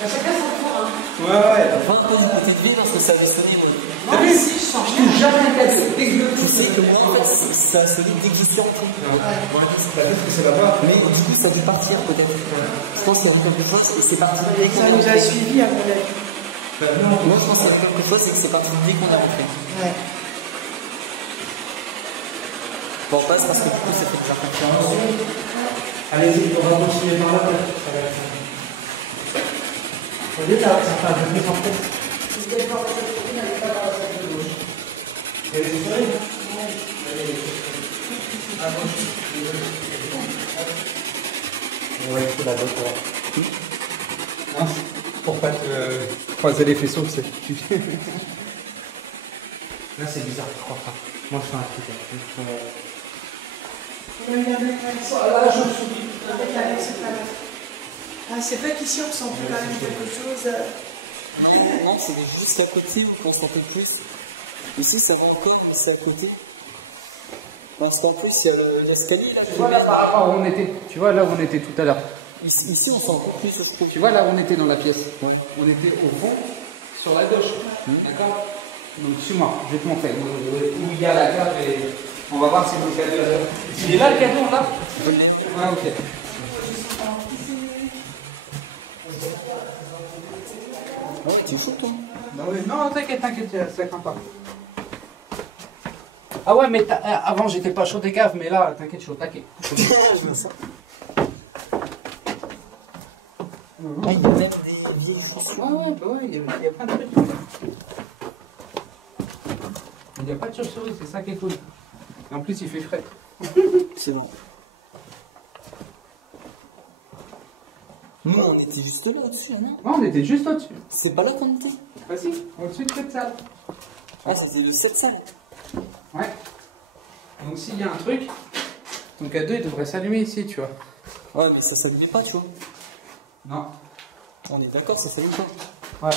Chacun son tour, hein. Ouais. Enfin, pose une petite vie parce que ça avait sonné, moi. T'as vu? Si, je sens Je rien. touche jamais un cadeau. Dès que je le Tu touche, sais que moi, en fait, ça a sonné dès que j'y suis entré. peut-être que ça va pas. Mais du coup, ça a dû partir peut-être. Je pense qu'il y a quelque chose et c'est parti dès qu'on Ça est nous a rentré. suivis à mon avis. Moi, je pense qu'il y a quelque chose, c'est que c'est parti dès qu'on est rentré. Ouais. Bon, on passe parce que du coup, ça fait des interférences. Allez-y, on va continuer par là. Au lieu ça va venir en fait. Si vous êtes dans la salle de copine, n'allez pas dans la salle de gauche. Et vous savez, on va écouter la d'autre. Non, pour pas te croiser les faisceaux, tu sais. Là c'est bizarre, je crois pas. Moi je fais un truc. On va regarder Là, je me souviens. avec Alex tout à l'heure. Ah, c'est vrai qu'ici on sent quand même quelque chose. Non, c'est juste à côté qu'on sent un peu plus. Ici, ça va encore, mais c'est à côté. Parce qu'en plus, il y a l'escalier là. Tu vois là par rapport où on était. Tu vois là où on était tout à l'heure. Ici, on sent encore plus, je trouve. Tu vois là où on était dans la pièce. Oui. On était au fond, sur la gauche. D'accord. Donc suis-moi, je vais te montrer où il y a la cave et on va voir si le cadeau est là. Il est là le cadeau là. Je l'ai. Ah ok. Ah ouais, tu es chaud, toi. Non, t'inquiète, ça craint pas. Ah ouais, mais avant j'étais pas chaud des caves, mais là, t'inquiète, je suis au taquet. Je me sens. Ah, il y a même des vieilles chaussures. Ouais, il y a plein de trucs. Il n'y a pas de chauve-souris, c'est ça qui est cool. Et en plus, il fait frais. C'est bon. Nous, on était juste là au-dessus, non? Non, on était juste au-dessus. C'est pas là qu'on était? Vas-y, au-dessus de cette salle. Ah, c'était de cette salle. Ouais. Donc s'il y a un truc, ton cadeau il devrait s'allumer ici, tu vois. Ouais, mais ça s'allumait pas, tu vois. Non. On est d'accord, ça s'allume pas. Ouais.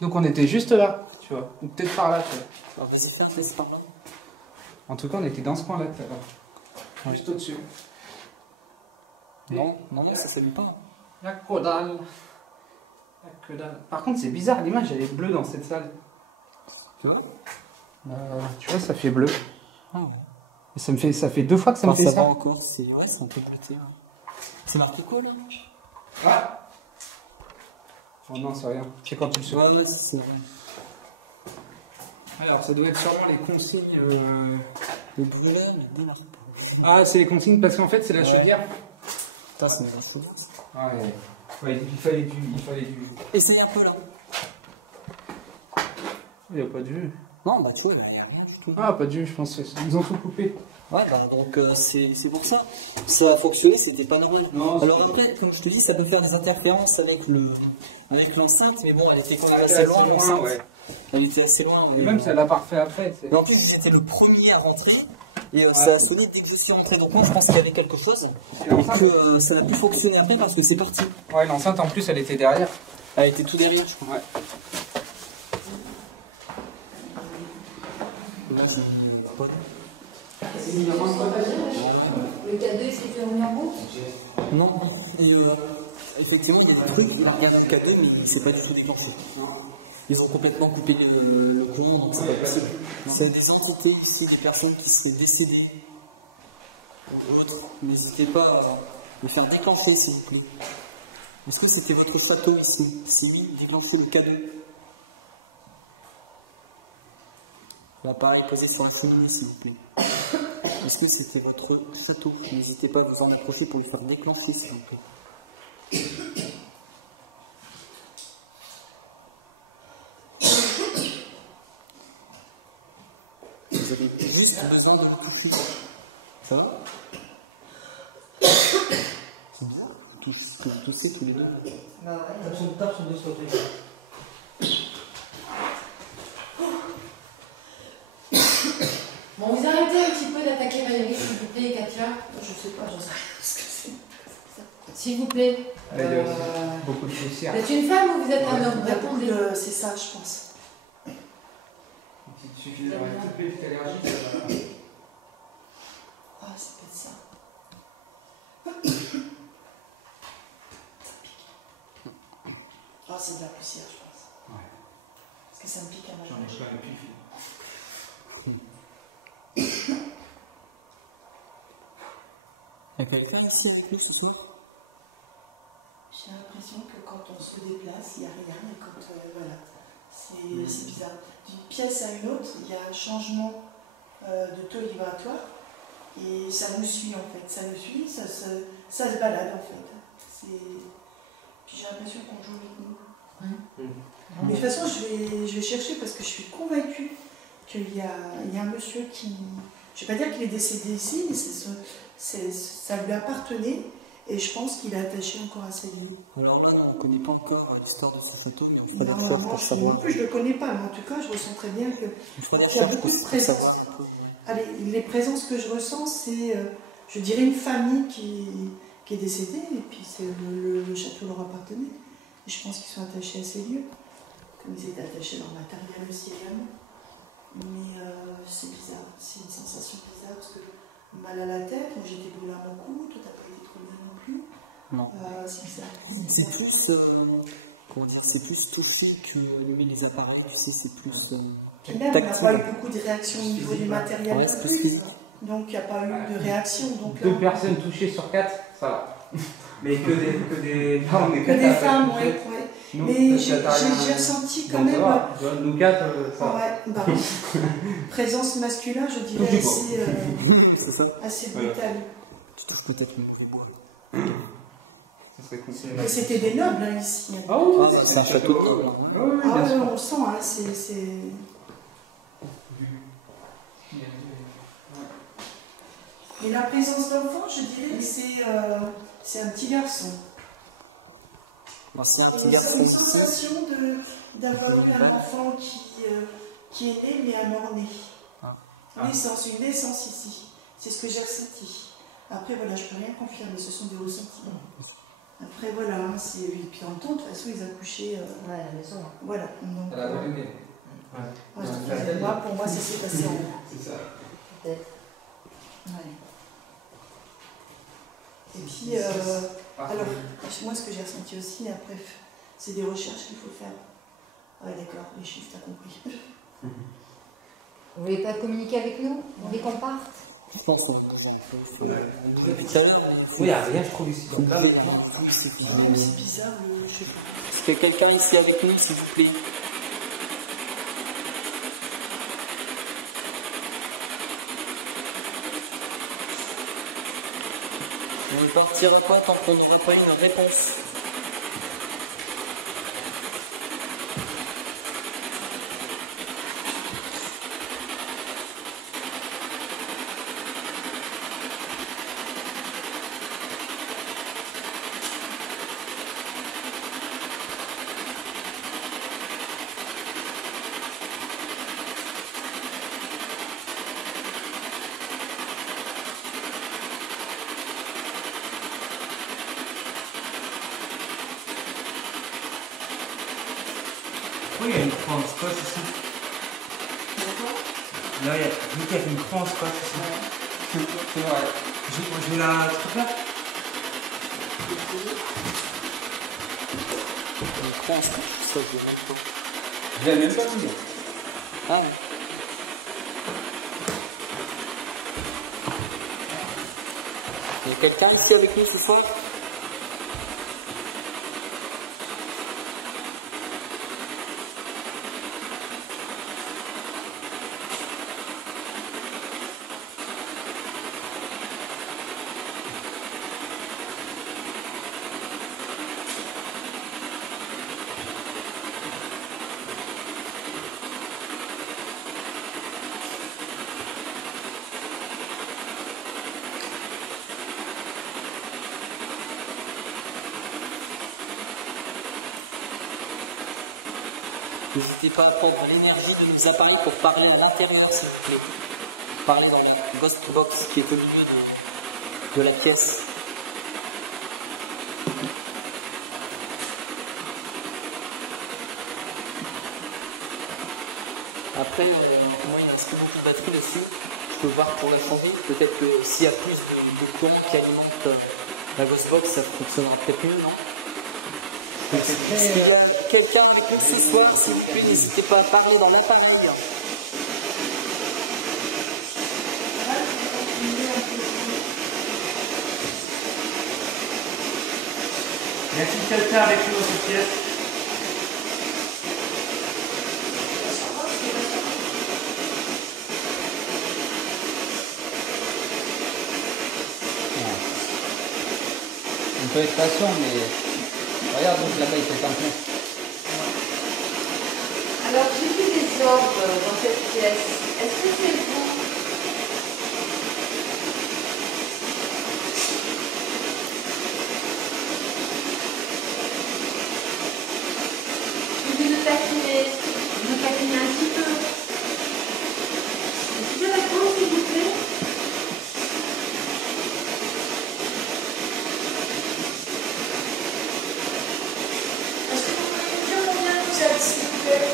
Donc on était juste là, tu vois. Ou peut-être par là, tu vois. Alors, vas-y, faire laisse par là. En tout cas, on était dans ce coin-là tout à l'heure. Juste au-dessus. Non, ça s'allume pas. La que dalle. La que dalle. Par contre, c'est bizarre, l'image elle est bleue dans cette salle. Tu vois? Tu vois, ça fait bleu. Ah ouais. Et ça fait 2 fois que ça me Enfin, fait ça ça. va encore, c'est un peu bleuté. Hein. C'est marqué quoi là? Ah. Oh non, c'est rien. C'est quand tu le secoues. Ouais, c'est vrai. Alors, ça doit être sûrement les consignes. Le brûleur, le démarre pas. Ah, c'est les consignes parce qu'en fait, c'est la chaudière. Putain, c'est une chaudière. Ah, ouais, il fallait du. Essaye un peu là. Il n'y a pas de jus. Non, bah tu vois, il n'y a rien du tout. Ah, pas de jus, je pense. Ils ont tout coupé. Ouais, bah donc c'est pour ça. Ça a fonctionné, c'était pas normal. Non, alors après, comme je te dis, ça peut faire des interférences avec l'enceinte, mais bon, elle était quand même assez loin, l'enceinte. Ouais. Elle était assez loin. Et même si elle l'a pas refait après. Mais en plus, j'étais le premier à rentrer. Et ça a sonné dès que je suis rentré. Donc moi, je pense qu'il y avait quelque chose. Et que ça n'a plus fonctionné après parce que c'est parti. Ouais, l'enceinte en plus, elle était derrière. Elle était tout derrière, je crois. Ouais. Là, j'ai pas. Le cadeau, il s'est fait revenir en route? Non. Et effectivement, il y a des trucs, il a regardé le cadeau, mais il ne s'est pas du tout déclenché. Ils ont complètement coupé le courant, donc c'est pas possible. C'est des entités ici, des personnes qui seraient décédées. Ou autres. N'hésitez pas à le faire déclencher, s'il vous plaît. Est-ce que c'était votre château ici? C'est lui déclencher le cadeau. L'appareil posé sur la cheminée, s'il vous plaît. Est-ce que c'était votre château? N'hésitez pas à vous en approcher pour le faire déclencher, s'il vous plaît. Vous avez juste besoin de toucher. Ça va? C'est bizarre que vous toussez tous les deux. Tape son destin. Bon, vous arrêtez un petit peu d'attaquer Valérie, s'il vous plaît, Katia. Je sais pas, j'en sais rien ce que c'est. S'il vous plaît. Il y a aussi beaucoup de poussière. Vous êtes une femme ou vous êtes un homme? Répondez. C'est ça, je pense. Il suffit d'avoir une toute petite allergie. Ah, c'est peut-être ça. Ah, c'est de la poussière, je pense. Ouais. Parce que ça me pique à ma J'en ai pas un pif. Il y a quelqu'un ici avec nous ce soir? J'ai l'impression que quand on se déplace, il n'y a rien. Et quand, voilà, c'est bizarre. D'une pièce à une autre, il y a un changement de taux vibratoire. Et ça nous suit en fait. Ça nous suit, ça se balade en fait. Puis j'ai l'impression qu'on joue avec nous. Mais de toute façon, je vais chercher parce que je suis convaincue qu'il y a un monsieur qui... Je ne vais pas dire qu'il est décédé ici, mais ça lui appartenait et je pense qu'il est attaché encore à sa vie. Alors là, on ne connaît pas encore l'histoire de ce château, mais on fera des Non, recherches pour savoir. non plus, je ne le connais pas, mais en tout cas, je ressens très bien que... On fera des il y a recherches beaucoup de pour présences. savoir un peu. Ouais. Allez, les présences que je ressens, c'est, je dirais, une famille qui est décédée et puis le château leur appartenait. Et je pense qu'ils sont attachés à ces lieux, comme ils étaient attachés à leur matériel aussi également. Mais c'est bizarre, c'est une sensation bizarre parce que mal à la tête, moi j'étais brûlée à mon cou, toi t'as pas été trop bien non plus. Non. C'est bizarre. C'est plus, comment dire, c'est plus touché que allumer les appareils, tu sais, c'est plus Puis même, on n'a tactile. pas eu beaucoup de réactions au niveau du matériel Ouais, non c'est plus. plus Donc il n'y a pas eu de réaction. Donc, 2 personnes touchées sur 4, ça va. Mais que des femmes, ouais. Nous, Mais j'ai ressenti quand même. Nous 4, ça va. Ouais, bah, présence masculine, je dirais assez brutale. Tu touches peut-être le nouveau bois. Ça serait cool. Et c'était des nobles hein, ici. Ah oui, Ah, c'est un château de noble. Hein. Oui, Ah bien ouais, sûr. on le sent, hein, c'est... Et la présence d'enfants, je dirais que c'est un petit garçon. Bon, c'est un Et petit c'est garçon une aussi. sensation d'avoir eu un enfant qui est né mais un mort-né. Ah. Une naissance ici. C'est ce que j'ai ressenti. Après, voilà, je ne peux rien confirmer, ce sont des ressentis. Après, voilà, hein, et puis dans le temps, de toute façon, ils accouchaient. Ouais, à la maison. Voilà. Donc, Elle a donné. pour moi, ça s'est passé en haut. C'est ça. Peut-être. Ouais. Et puis, alors, moi, ce que j'ai ressenti aussi, après, c'est des recherches qu'il faut faire. Ah ouais, d'accord, les chiffres, t'as compris. Vous voulez pas communiquer avec nous? Vous voulez qu'on parte? Je pense qu'on nous en faut. On disait tout à l'heure, mais Oui, il n'y a rien, je trouve ici. Donc là, C'est bizarre, le chiffre. est-ce qu'il y a quelqu'un ici avec nous, s'il vous plaît? ne partira pas tant qu'on n'aura pas une réponse. Oui, il y a une croix en squash ici. Là, il y a une croix en squash ici. C'est vrai. Je vais la truc là. Une croix, ça, je ne même pas. Je l'ai même pas vu. Ah ouais. Il y a quelqu'un ici avec nous ce soir? N'hésitez pas à prendre l'énergie de nos appareils pour parler à l'intérieur, s'il vous plaît. Parlez dans la ghost box qui est au milieu de la pièce. Après, moi il y a un petit bouton de batterie dessus. Je peux voir pour la changer. Peut-être que s'il y a plus de courant qui alimente la ghost box, ça fonctionnera peut-être mieux, non? S'il y a quelqu'un avec nous ce soir, s'il vous plaît, n'hésitez pas à parler dans l'appareil. Y a-t-il quelqu'un avec nous dans cette pièce? On peut être patient, mais regarde, donc là-bas il fait un peu. Alors, j'ai vu des orbes dans cette pièce. Est-ce que c'est vous? Je vais me taquiner un petit peu. Est-ce que répondre, s'il vous plaît? Est-ce que vous pouvez me dire combien vous êtes, s'il vous plaît?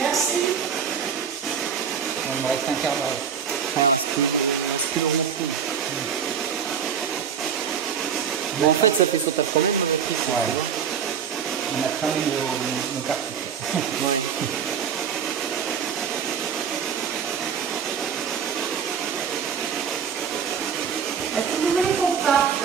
Merci. Il me reste un quart d'heure. Enfin, ce que l'on retrouve. Mais en fait, ça fait sauter quand même la prise. Ouais. On a cramé nos cartouches. Ouais. Est-ce que vous voulez qu'on parte?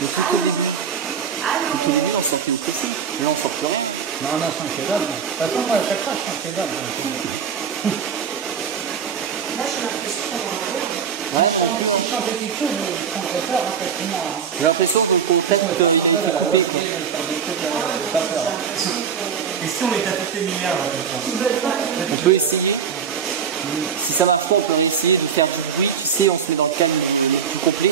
Mais tout au début, on sortait au précis. Là, on sort plus rien. Non, on a changé d'âme. De toute façon, moi, à chaque fois, je change d'âme. Là, j'ai l'impression qu'on va voir. Ouais, Si je changeais quelque chose, je prendrais peur, hein, facilement. j'ai l'impression qu'au tête, il est coupé, quoi. Pas peur. Et si on éteint toutes les lumières là, On peut essayer. Si ça marche pas, on peut essayer de faire du bruit. Ici, on se met dans le calme le plus complet.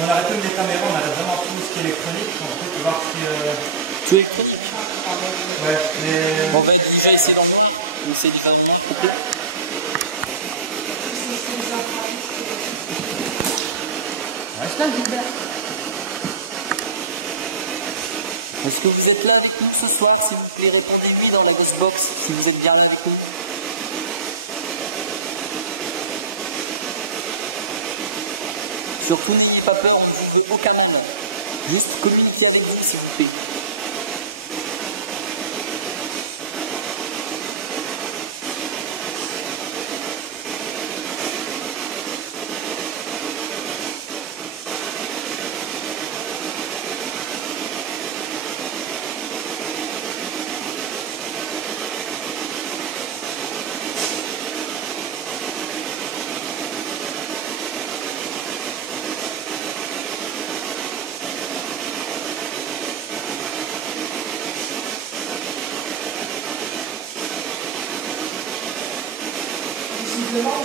on arrête même les caméras, on arrête vraiment tout ce qui est électronique. On peut voir si. Tu es électronique? Ouais, mais. On va déjà essayer d'en voir. On essaie de faire du bruit complet. Reste là, Gilbert. Est-ce que vous êtes là avec nous ce soir? S'il vous plaît, répondez oui dans la ghost box si vous êtes bien là avec nous. Surtout n'ayez pas peur, on ne veut aucun mal. Juste communiquez avec nous s'il vous plaît.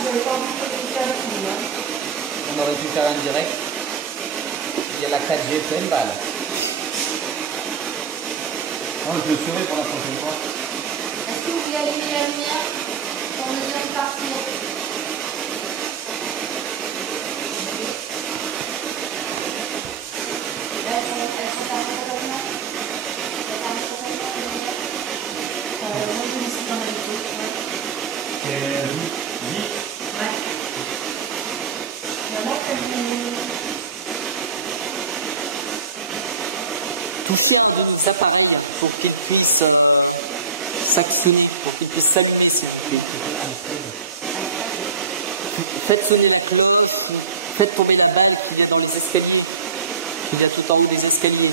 vous n'avez pas envie de communiquer avec nous. Hein. On aurait pu faire un direct. Il y a la 4G pleine balle. Non, je le ferai pour la prochaine fois. Est-ce que vous voulez allumer la lumière pour me dire de partir? Là, elles sont fermées totalement? Elles sont fermées totalement, les lumières? Moi, je ne sais pas mal tout. Ouais. Maman, quand vous... Touchez un de nos appareils pour qu'il puisse s'actionner, pour qu'il puisse s'allumer s'il vous plaît. Faites sonner la cloche, faites tomber la balle qu'il y a dans les escaliers, qu'il y a tout en haut des escaliers.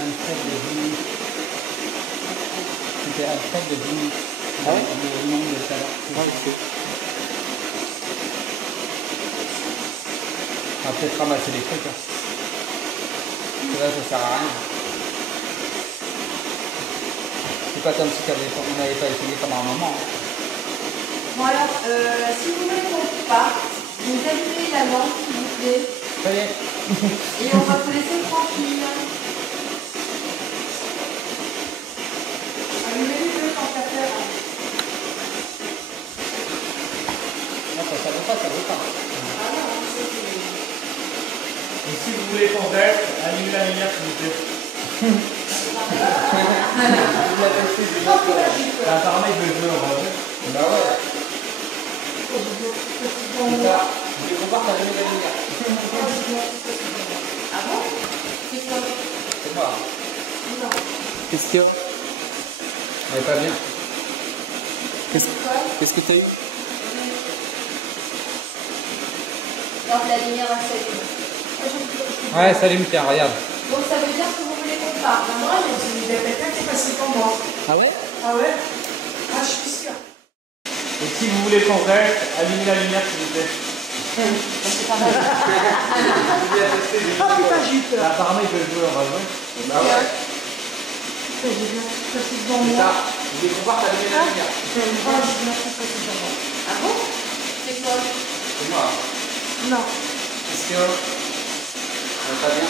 Alfred de Vigny. C'était Alfred de Vigny. Ah ouais? Le nom de tout à l'heure. Ouais, ok. On va peut-être ramasser les trucs. Hein. Là, ça sert à rien. C'est pas comme si on n'avait pas essayé pendant un moment. Hein. Bon alors, si vous voulez qu'on parte, vous allumez la lampe s'il vous plaît, Ça y est. et on va vous laisser tranquille. Allumez les deux tant qu'à faire. Non, ça veut pas, ça veut pas. Ah non, c'est... Et si vous voulez qu'on reste, allumez la lumière s'il vous plaît. Apparemment, il veut jouer au rôle. Bah ouais. C'est ça. Je vais voir t'allumer la lumière. Ah bon? C'est quoi? C'est moi. Qu'est-ce qu'il y a? Elle est pas bien. Qu'est-ce que tu as eu? Donc la lumière va s'allumer. Ouais, salut, tiens, regarde. Donc ça veut dire que vous voulez qu'on parte. Moi, il y a quelqu'un qui est passé pour moi. Ah ouais? Ah ouais? Ah, je suis sûre. Et si vous voulez qu'on reste, allumez la lumière s'il vous plaît. C'est pas mal. Ah putain, j'ai eu peur. Apparemment, il veut jouer au rôle. Bah ouais. Putain, j'ai bien passé devant C'est moi. ça. Je vais pouvoir t'allumer la lumière. Ah, j'ai bien passé devant moi. Ah bon? C'est quoi? C'est moi. Non. Qu'est-ce que. Elle est pas bien.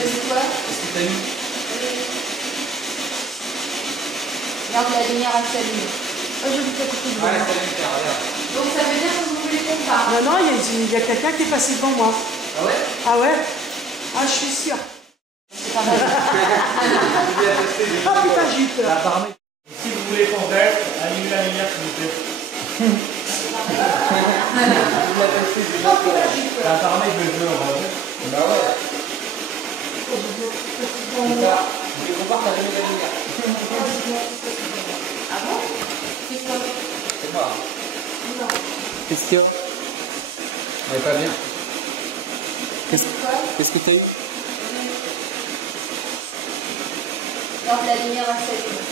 C'est quoi? Qu'est-ce que t'as eu? Regarde, la lumière va s'allumer. Ah, j'ai vu quelque chose devant Ouais, moi. salut, tiens, regarde. Donc ça veut dire que vous voulez qu'on parte. Non, non, il y a quelqu'un qui est passé devant moi. Ah ouais? Ah ouais? Ah, je suis sûre. C'est pas mal. Ah putain, j'ai eu peur. Apparemment. Et si vous voulez qu'on reste, allumez la lumière s'il vous plaît. Ah putain, j'ai eu peur. Apparemment, il veut jouer au rôle. Bah ouais. J'ai bien passé devant C'est moi. ça. Je vais pouvoir t'allumer la lumière. Ah bon? C'est quoi? C'est moi. Non. Qu'est-ce qu'il y a? Elle est pas bien. Qu'est-ce que tu as eu? Donc la lumière va s'allumer.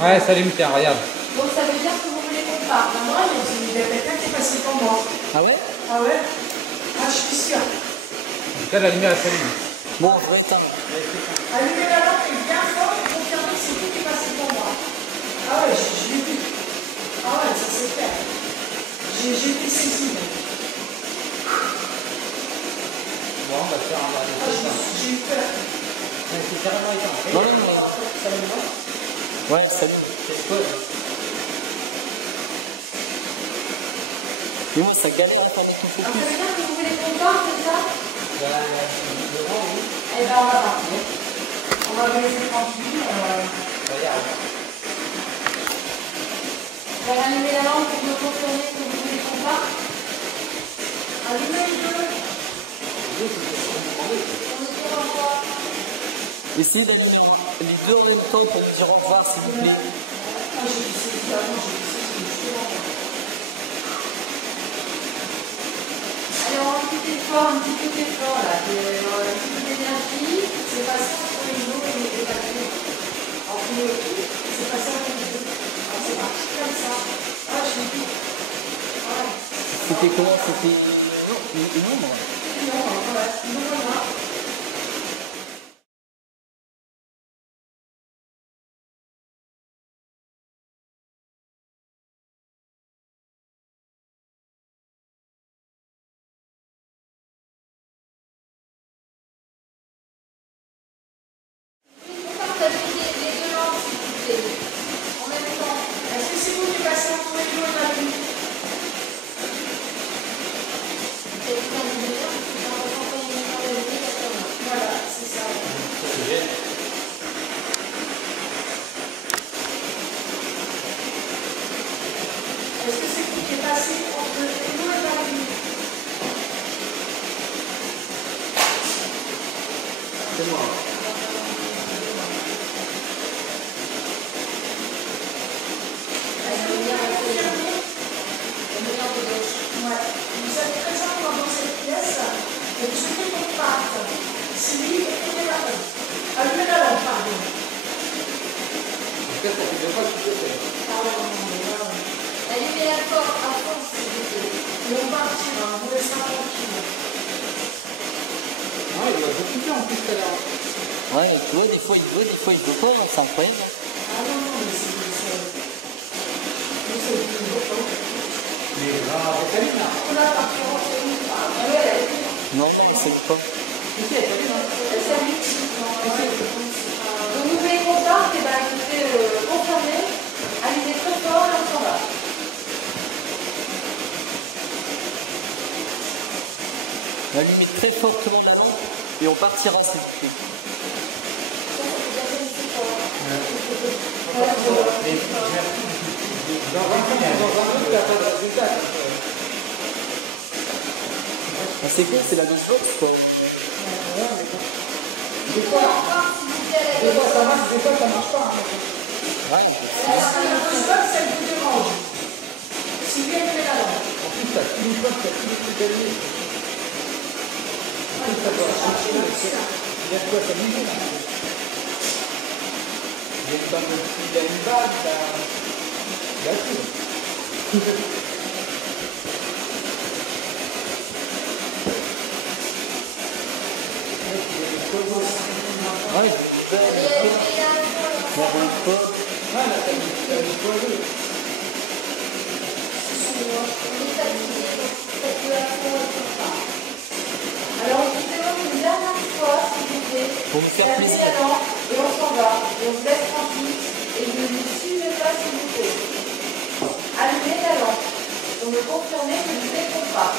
Ouais, salut, tiens, regarde. Donc ça veut dire que vous voulez qu'on parte. Non, il y a quelqu'un qui est passé devant moi. Ah ouais? Ah ouais? Ah, je suis sûre. En tout cas, la lumière, elle s'allume. Bon, je vais éteindre. Allumez la lampe et bien fort et confirmez que c'est vous qui est passé devant moi. Ah ouais, je l'ai vu. Ah ouais, ça c'est clair. J'ai été saisie. Bon, on va faire un Ah, verre. j'ai eu peur. C'est carrément éteint. Non, non, non. Ça va bien? Ouais, salut. C'est quoi? Et moi, ça galère à faire des tout Donc ça focus. veut dire que vous voulez qu'on parte, c'est ça? Devant, oui. Eh ben on va partir. On va vous laisser tranquille. Regarde. On va allumer la lampe pour me confirmer que vous voulez qu'on parte. Allumez les deux. On se dit au revoir. Essayez d'allumer les deux en même temps pour nous dire au revoir, s'il vous plaît. Ah, j'ai été saisie avant, j'ai été saisie. Allez, on va un petit effort, un petit peu d'effort là. Un petit peu d'énergie. C'est passé entre les dos et les papiers. Entre les deux, c'est passé entre les deux. Alors c'est parti comme ça. Ah, je l'ai vu. Ouais. C'était comment? C'était une ombre? Non, ouais. Non, voilà. en plus tout à l'heure. Ouais, et tu vois, des fois il veut pas, c'est incroyable. Ah non, non, mais c'est Mais Rosaline, là. On a parti en série. Ah ouais, Non, non, c'est pas. Si, elle s'allume, hein. elle s'allume. Donc vous voulez qu'on parte, et ben écoutez, confirmez, allumez très fort et on s'en va. Allumez très fortement la lampe et on partira s'il vous plaît. Mais dans un autre, t'as pas de résultat. Ah, c'est cool, c'est la dose box quoi. Des fois ça marche, des fois ça marche pas. Hein. Ouais, la dose box, elle vous dérange. Si bien fait la lampe. En plus, t'as tous les potes, t'as tous les trucs allumés. En plus, ça doit changer. Il y a quoi s'amuser là. Il y a une balle, il y a une balle, il y a tout. ouais, la lampe pas. Ah, là, t'as du poids. Alors on vous demande une dernière fois, s'il vous plaît, Pour me faire d'allumer plaisir. la lampe et on s'en va. Et on vous laisse tranquille et ne nous suivez pas s'il vous plaît. Allumez la lampe. Donc me confirmez que nous ne pas.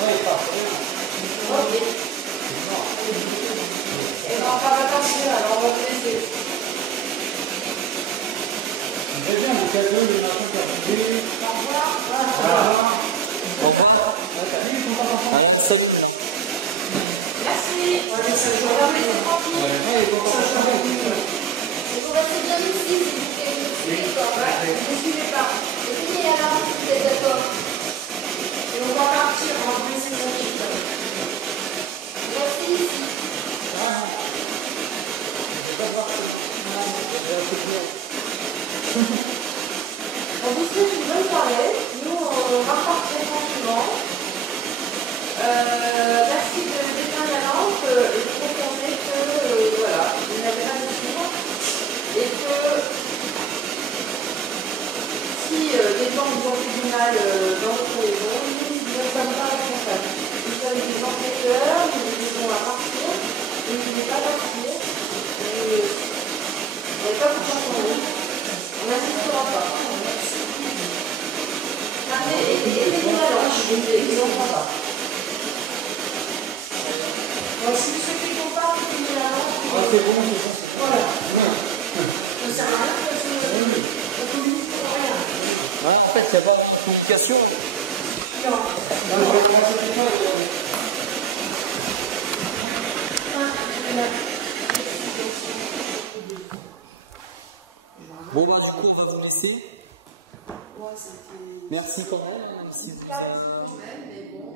Ouais, parfait. Ok. Et ben on va partir, alors on va vous laisser. Très bien, le cadeau, le matin, t'as trouvé. Au revoir. Au revoir. Allez, salut. Merci. On va vous laisser tranquille. Ouais, il faut pas changer. Et vous restez bien ici, s'il vous plaît. Ne suivez pas. Ne vous suivez pas. Et fini la lampe, si vous êtes d'accord. Et on va partir, on va vous laisser tranquille. Restez ici. On vous souhaite une bonne soirée. Nous, on va partir tranquillement. Merci de d'éteindre la lampe et de confirmer que voilà, vous n'avez pas de suivre et que si les gens vous ont fait du mal dans votre maison, nous ne sommes pas responsables. Nous sommes des enquêteurs, nous vous aidons à partir, nous ne voulons pas partir. On n'est pas pour changer. On n'insistera pas. Éteignez la lampe, et on s'en va. Donc, si vous souhaitez qu'on parte, éteignez la lampe. Ah, c'est bon, c'est bon. Voilà. Ça ne sert à rien parce qu'on ne communique pour rien. Ouais, en fait, il n'y a pas de communication. Non. Non, je vais commencer tout ça. Bon, bah, du coup, on va vous laisser. Ouais, c'était. Merci quand même. Merci. Quand même, mais bon.